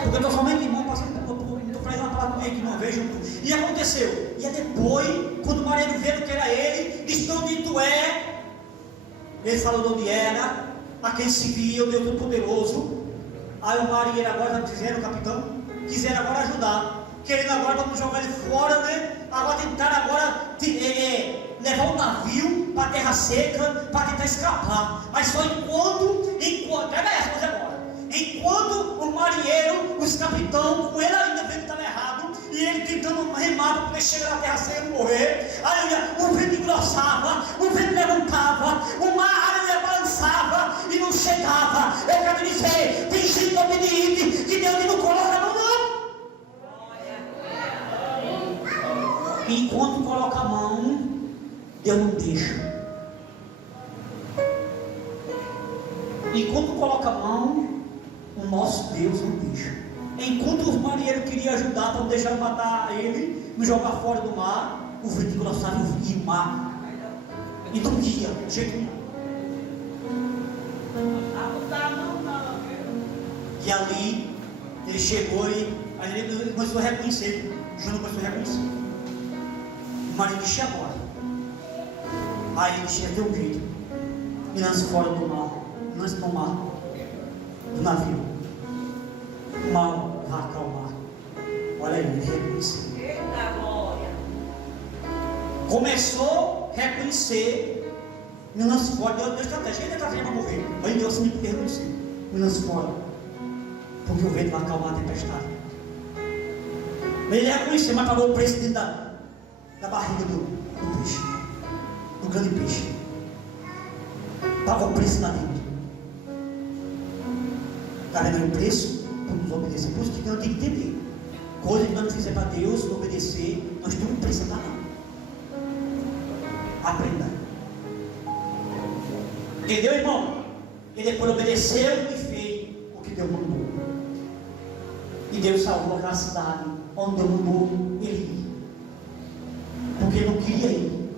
Porque eu estou somente irmão, estou fazendo uma palavra comigo que não vejo. E aconteceu. E aí depois, quando o marido viu que era ele, disse: onde tu é? Ele falou de onde era, a quem seguia, o Deus Todo-Poderoso. Aí o marinheiro agora está dizendo, o capitão, quiseram agora ajudar, querendo agora vamos jogar ele fora, né? Agora tentaram agora levar o navio para a terra seca, para tentar escapar. Mas só pega essa coisa agora. Enquanto o marinheiro, os capitães, com ele ainda vendo que estava errado, e ele tentando remar para poder chegar na terra seca e morrer, o vento engrossava, o vento levantava, o mar balançava e não chegava. Eu quero dizer, tem gente obediente que Deus não coloca a mão, não. E enquanto coloca a mão, Deus não deixa. Enquanto coloca a mão, o nosso Deus não deixa. Enquanto os marinheiros queriam ajudar para não deixar matar ele, não jogar fora do mar, o vento engrossava e o mar. E não ia, de jeito nenhum. E ali ele chegou e ele começou a reconhecer. Jonas começou a reconhecer. O marido disse: agora. Aí ele disse: tem um jeito. Me lance fora do mar. Me lance no mar. Do navio. O mar vai acalmar. Olha aí, ele reconheceu. Começou a reconhecer. Me lance fora. Deus estratégia. Ele está para morrer. Aí Deus se me reconheceu. Me lance fora. Porque o vento vai acalmar a tempestade. Ele reconheceu, mas pagou o preço dentro da barriga do peixe, do grande peixe. Pagou o preço lá dentro. Está vendo o preço? Por nos obedecer. Por isso que eu tenho que entender. Coisa que nós não fizermos para Deus, não obedecer, nós temos um preço a pagar. Aprenda. Entendeu, irmão? Ele depois obedeceu e fez o que Deus mandou. E Deus salvou aquela cidade onde Deus mandou ele ir. Porque ele não queria ir.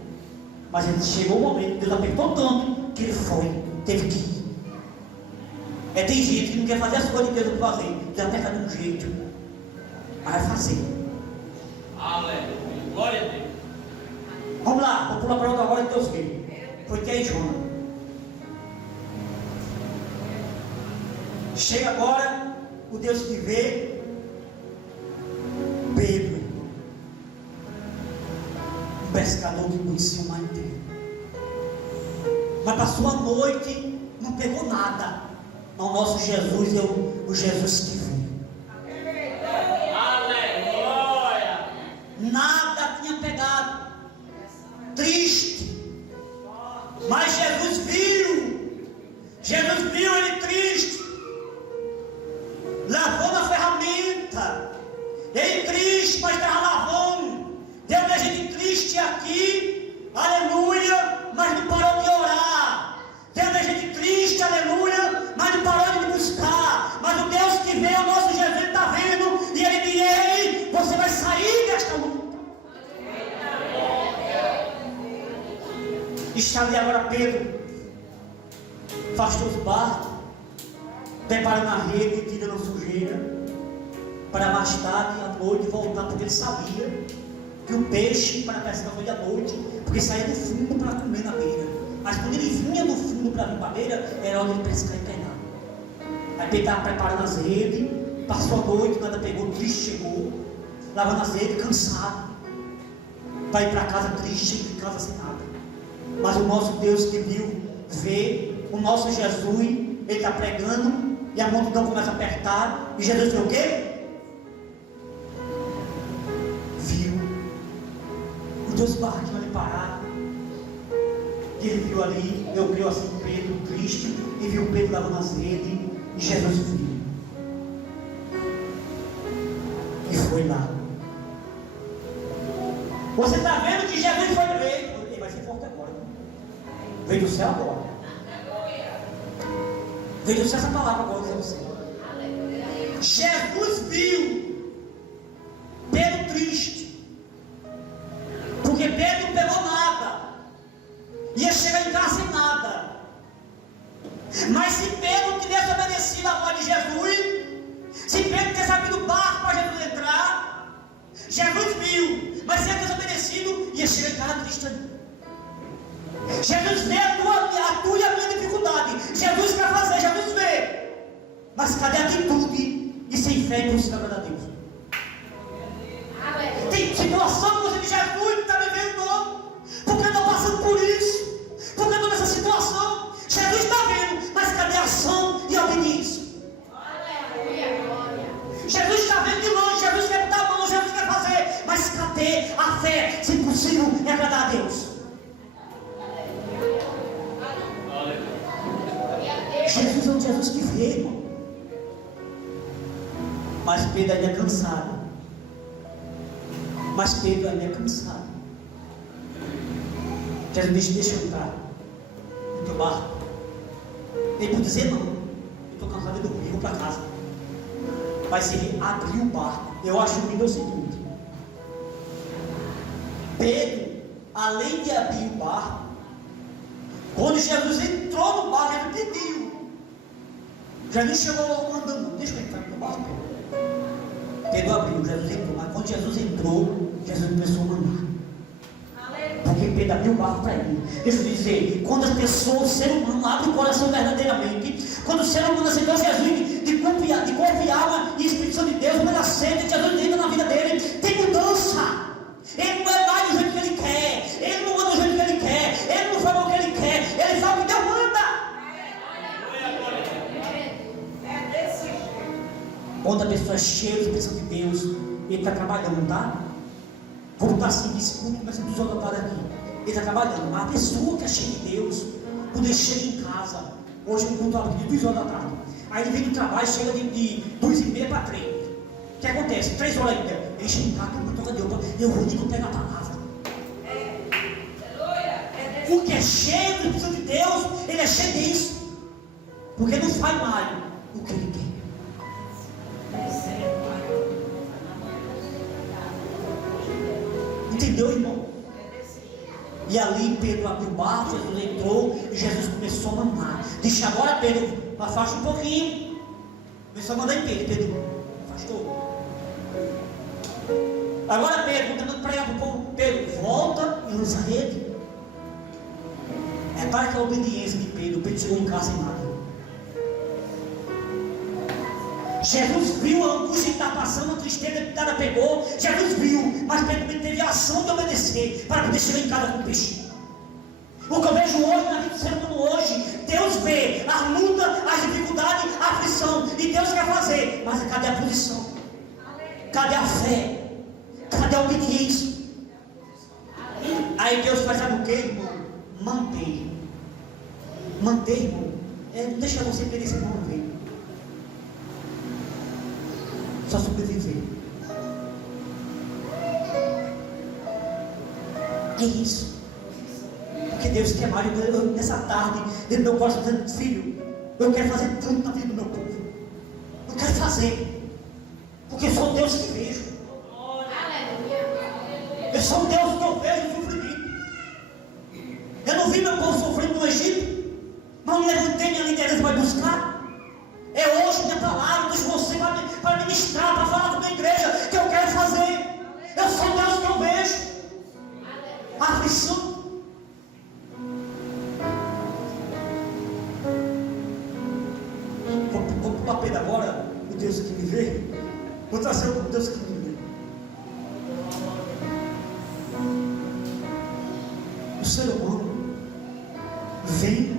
Mas ele chegou o momento, Deus apertou tanto que ele foi, teve que ir. Tem gente que não quer fazer as coisas que Deus vai fazer. Deus aperta de um jeito, mas vai fazer. Aleluia. Glória a Deus. Vamos lá, vamos pular para outra hora que Deus veio. Foi que é Jonas. Chega agora o Deus que vê Pedro, um pescador que conhecia o mar inteiro, mas passou a noite, não pegou nada. Mas o nosso Jesus é o Jesus que veio. Aleluia. Nada tinha pegado, triste, lavando a ferramenta. Ele triste, mas estava lavando. Deu uma gente triste aqui, aleluia, mas não parou de orar. Deu uma gente triste, aleluia, mas não parou de buscar. Mas o Deus que vê, o nosso Jesus está vendo, e Ele diz: ei, você vai sair desta luta. Está ali agora Pedro, afastou os barcos, preparando a rede, tirando a sujeira, para mais tarde, à noite, voltar, porque ele sabia que o peixe para pescar foi à noite, porque saía do fundo para comer na beira. Mas quando ele vinha do fundo para vir para a beira, era hora de pescar e pegar. Aí Pedro estava preparando as redes, passou a noite, nada pegou, triste, chegou, lavando as redes, cansado, vai para casa triste, em casa sem nada. Mas o nosso Deus que viu, vê, o nosso Jesus, Ele está pregando, e a multidão começa a apertar, e Jesus fez o quê? Viu os dois barquinhos ali parados, e ele viu ali, eu creio assim, Pedro triste, e viu Pedro lavando as redes, e Jesus viu, e foi lá. Você está vendo que Jesus foi eleito? Ele vai ser forte agora. Veio do céu agora. Veio do céu essa palavra agora do céu. Jesus viu Pedro triste, porque Pedro não pegou nada, ia chegar em casa sem nada. Mas se Pedro tivesse obedecido a voz de Jesus, se Pedro tivesse abrido o barco para Jesus entrar, Jesus viu, mas se ele tivesse obedecido, ia chegar em casa triste. Jesus vê a tua e a minha dificuldade. Jesus quer fazer, Jesus vê. Mas cadê a atitude e sem fé e buscar para Deus? Tem situação que você diz: Jesus está vivendo não, porque eu estou passando por isso, porque eu estou nessa situação. Jesus está vendo, mas cadê a ação e a obediência? Jesus está vendo de longe, Jesus quer estar bom, Jesus quer fazer, mas cadê a fé, se possível, é agradar a Deus? Jesus é um Jesus que vê, irmão. Mas Pedro ainda é cansado. Mas Pedro ainda é cansado. Jesus disse: deixa eu entrar no teu barco. Ele pode dizer: não, eu estou cansado de dormir, vou para casa. Mas ele abriu o barco. Eu acho que é o seguinte: Pedro, além de abrir o barco, quando Jesus entrou no barco, ele pediu. Jesus chegou logo mandando: deixa eu entrar no barco. Pedro abriu, Jesus entrou. Mas quando Jesus entrou, Jesus começou a mandar. Porque Pedro abriu o barco para ele. Deixa eu dizer: quando as pessoas, o ser humano, abre o coração verdadeiramente, quando o ser humano aceitou Jesus de corpo e alma e Espírito Santo de Deus, quando ele aceita, Jesus entra na vida dele, tem mudança. Ele não é mais do jeito que ele quer, ele não anda do jeito que ele quer, ele não fala o que ele quer, ele fala o que Deus manda. Quando a pessoa é cheia de bênção de Deus, ele está trabalhando, tá? Vou botar assim, desculpa, mas dos outros aqui. Ele está trabalhando. Mas a pessoa que é cheia de Deus, quando ele chega em casa, hoje eu estou aqui de 2 horas da tarde. Aí ele vem do trabalho, chega de 2h30 para 3. O que acontece? 3 horas ainda. Ele chega em casa, eu vou nem pegar a palavra. O que é cheio do Espírito de Deus, ele é cheio disso. Porque não faz mais o que ele quer. Entendeu, irmão? E ali Pedro abriu o barco, Jesus entrou e Jesus começou a mandar. Disse: agora Pedro, afasta um pouquinho. Começou a mandar em Pedro. Pedro afastou. Agora Pedro, tentando pregar para o povo: Pedro, volta e usa a rede. É para que a obediência de Pedro. Pedro chegou em casa sem nada. Jesus viu a angústia que está passando, a tristeza que nada pegou. Jesus viu, mas Pedro teve a ação de obedecer para poder chegar em casa com o peixe. O que eu vejo hoje na vida do ser humano hoje, Deus vê a luta, as dificuldades, a aflição, e Deus quer fazer, mas cadê a posição? Cadê a fé? Cadê a obediência? Aí Deus faz, sabe o que, irmão? Manter. Manter, irmão. Não deixa você perder esse irmão ver. só sobreviver. É isso. Porque Deus quer mais. Nessa tarde, dentro do meu coração, dizendo: filho, eu quero fazer tudo na vida do meu povo. Eu quero fazer. Porque eu sou Deus que vejo. Eu sou Deus que eu vejo o sofrimento. Eu não vi meu povo sofrendo no Egito, mas eu levantei minha liderança para buscar. É hoje minha palavra, deixo você para ministrar, para falar com a minha igreja, que eu quero fazer. Eu sou Deus que eu vejo. A aflição. Vou para o tapete agora, o Deus que me vê. Vou trazer o Deus que me vê. O ser humano vem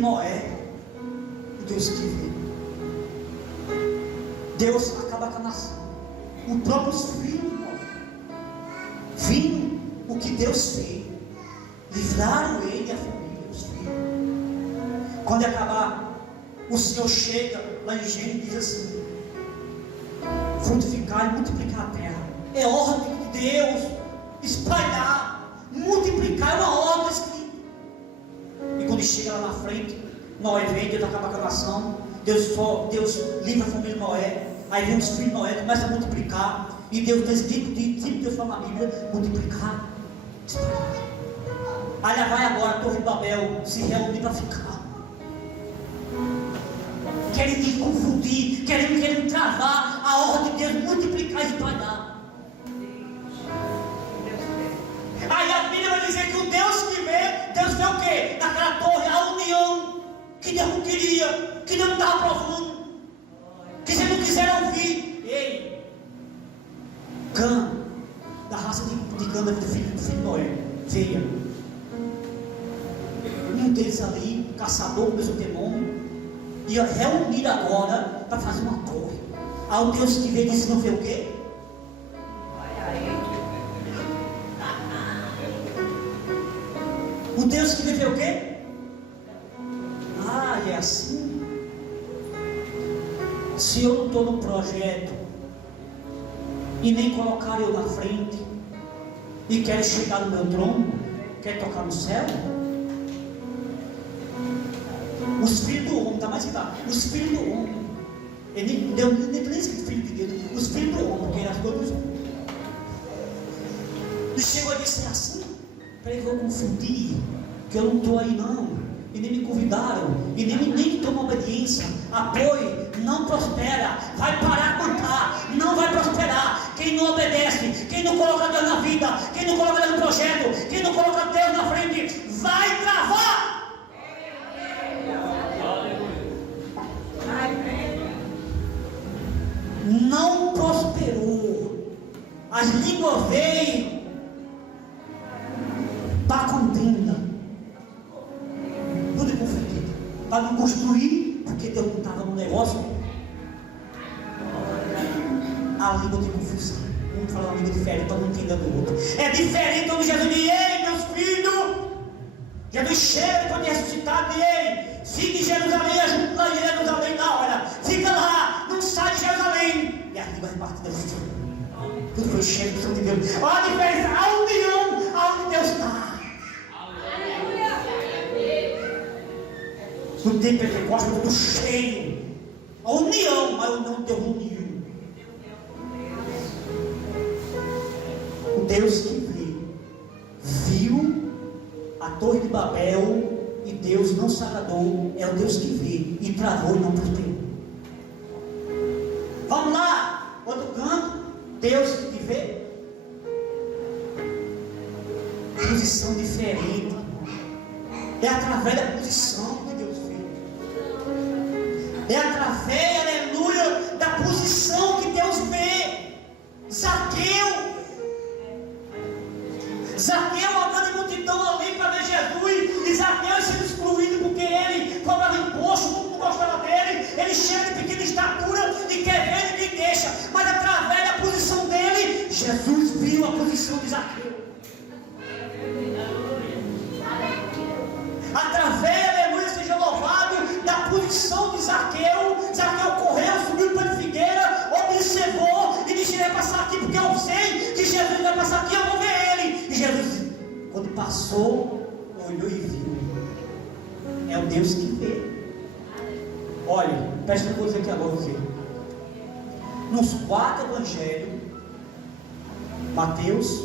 Noé, o Deus que vê. Deus acaba com a nação. O próprio filho de Noé, vindo o que Deus fez, livraram ele e a família, os filhos. Quando acabar, o Senhor chega lá em Gênesis e diz assim: frutificar e multiplicar a terra. É ordem de Deus. Espalhar, multiplicar, é uma ordem escrita. E quando chega lá na frente, Noé vem, Deus acaba com a nação. Deus livra a família de Noé. Aí vem os filhos de Noé, começa a multiplicar. E Deus decide, Deus fala na Bíblia: multiplicar, espalhar. Aí lá vai agora a Torre de Babel se reunir para ficar. Querem confundir, querem travar a ordem de Deus, multiplicar e espalhar. Aí a Bíblia vai dizer que o Deus que vê, Deus vê o quê? Naquela torre, a união que Deus não queria, que Deus não estava provando, que se não quiser ouvir. Ei, Cã, da raça de Cã, do filho de Noé, veia. Um deles ali, caçador, começou a ter nome, ia reunir agora para fazer uma torre. Aí o Deus que vê disse: não vê o quê? O Deus que vê o quê? É assim. Se eu não estou no projeto e nem colocar eu na frente e quero chegar no meu trono, quer tocar no céu, os filhos do homem, tá mais que tá? Os filhos do homem, ele nem escrito filho de Deus, os filhos do homem, porque ele ajudou dos homens. E chegou a dizer assim: peraí, vou confundir, que eu não estou aí não, e nem me convidaram, e nem tomam obediência. Apoio, não prospera, vai parar de cantar, não vai prosperar. Quem não obedece, quem não coloca Deus na vida, quem não coloca Deus no projeto, quem não coloca Deus na frente, vai travar. Não prosperou. As línguas veem para contenda, tudo é confundido, para não construir, porque Deus não estava no negócio. A língua de confusão. Vamos falar uma língua diferente para não entender do outro. É diferente quando Jesus diz: ei, meus filhos, Jesus chega quando é ressuscitado, e ei, fica em Jerusalém, ajuda lá em Jerusalém na hora, fica lá, não sai de Jerusalém. E a língua repartida assim. Tudo foi cheio do Santo de Deus. Olha a diferença, a união, aonde Deus está. No tempo de Pentecostes, tudo cheio. A união, mas não Deus uniu. O Deus que viu a Torre de Babel e Deus não se agradou. É o Deus que vê e travou e não prosperou. Vamos lá, outro canto. Deus que vê, posição diferente. É através da posição que Deus vê. É através, aleluia, da posição que Deus vê. Zaqueu andando em multidão ali para ver Jesus, e Zaqueu sendo excluído porque ele cobrava imposto, todo mundo gostava dele, ele chega de pequena estatura e quer ver, ninguém deixa, mas através da posição dele, Jesus viu a posição de Zaqueu. Através, aleluia, seja louvado, da posição passou, olhou e viu. É o Deus que vê. Olha, presta uma coisa aqui agora, você. Nos 4 evangelhos, Mateus,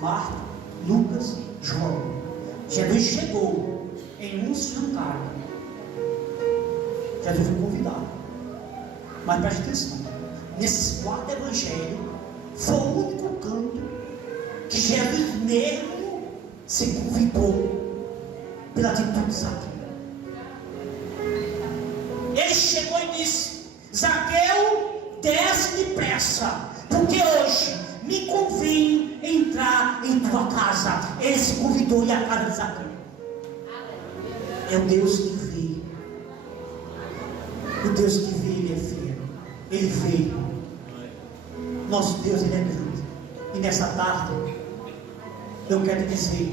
Marcos, Lucas, João, Jesus chegou em um jantar. Jesus foi convidado. Mas preste atenção, nesses 4 evangelhos, foi o único canto que Jesus mesmo se convidou pela atitude de Zaqueu. Ele chegou e disse: Zaqueu, desce depressa, porque hoje me convém entrar em tua casa. Ele se convidou e a casa de Zaqueu. É o Deus que vê. O Deus que vê, Ele é fiel. Ele veio. Nosso Deus, Ele é grande. E nessa tarde, eu quero dizer,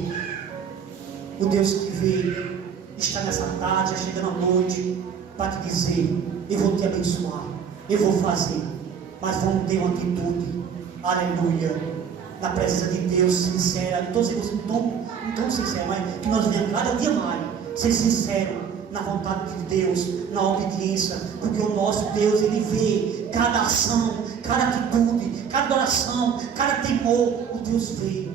o Deus que veio está nessa tarde, chegando à noite, para te dizer: eu vou te abençoar, eu vou fazer, mas vamos ter uma atitude, aleluia, na presença de Deus, sincera. Não estou dizendo não tão sincero, mas que nós venhamos cada dia mais ser sincero na vontade de Deus, na obediência, porque o nosso Deus, Ele vê cada ação, cada atitude, cada oração, cada temor. O Deus vê.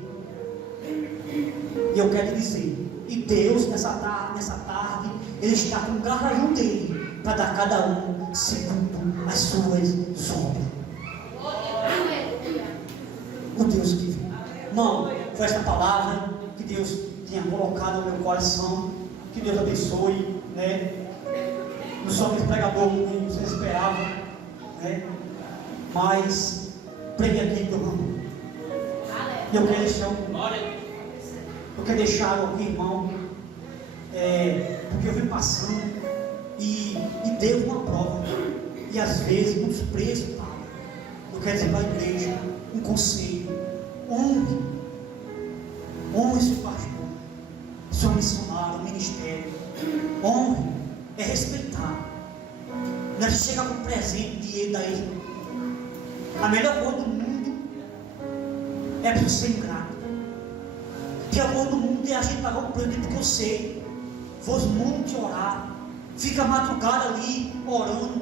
E eu quero dizer, e Deus nessa tarde, Ele está com o galardão dele para dar a cada um segundo as suas obras. O Deus que vê. Irmão, foi esta palavra que Deus tinha colocado no meu coração. Que Deus abençoe, né? Não sou aquele pregador que você esperava, né? Mas pregue aqui, meu irmão. E eu quero deixar aqui, irmão, porque eu vim passando e Deus uma prova, e às vezes muitos presos pagam. Eu quero dizer para a igreja um conselho: honre seu pastor, seu missionário, ministério. Honre é respeitar. Não é chegar com um presente de ele daí. A melhor coisa do mundo é para você ser ingrato. Que a coisa do mundo é a gente pagar um presente, porque eu sei. Vou muito orar, fica a madrugada ali orando,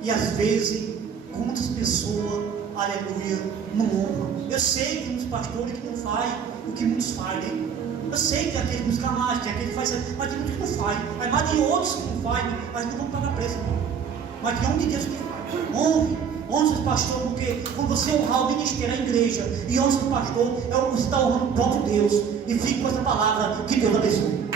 e às vezes com muitas pessoas, aleluia, não honram. Eu sei que tem muitos pastores que não fazem o que muitos fazem. Eu sei que tem aqueles que buscam mais, tem aqueles que fazem, mas tem muitos que não fazem. Mas tem outros que não fazem, mas não vão pagar preço. Mas tem um de Deus que faz. Honre os pastores, porque quando você honrar o ministério, a igreja, e honra o pastor, você está honrando o próprio Deus. E fique com essa palavra, que Deus abençoe.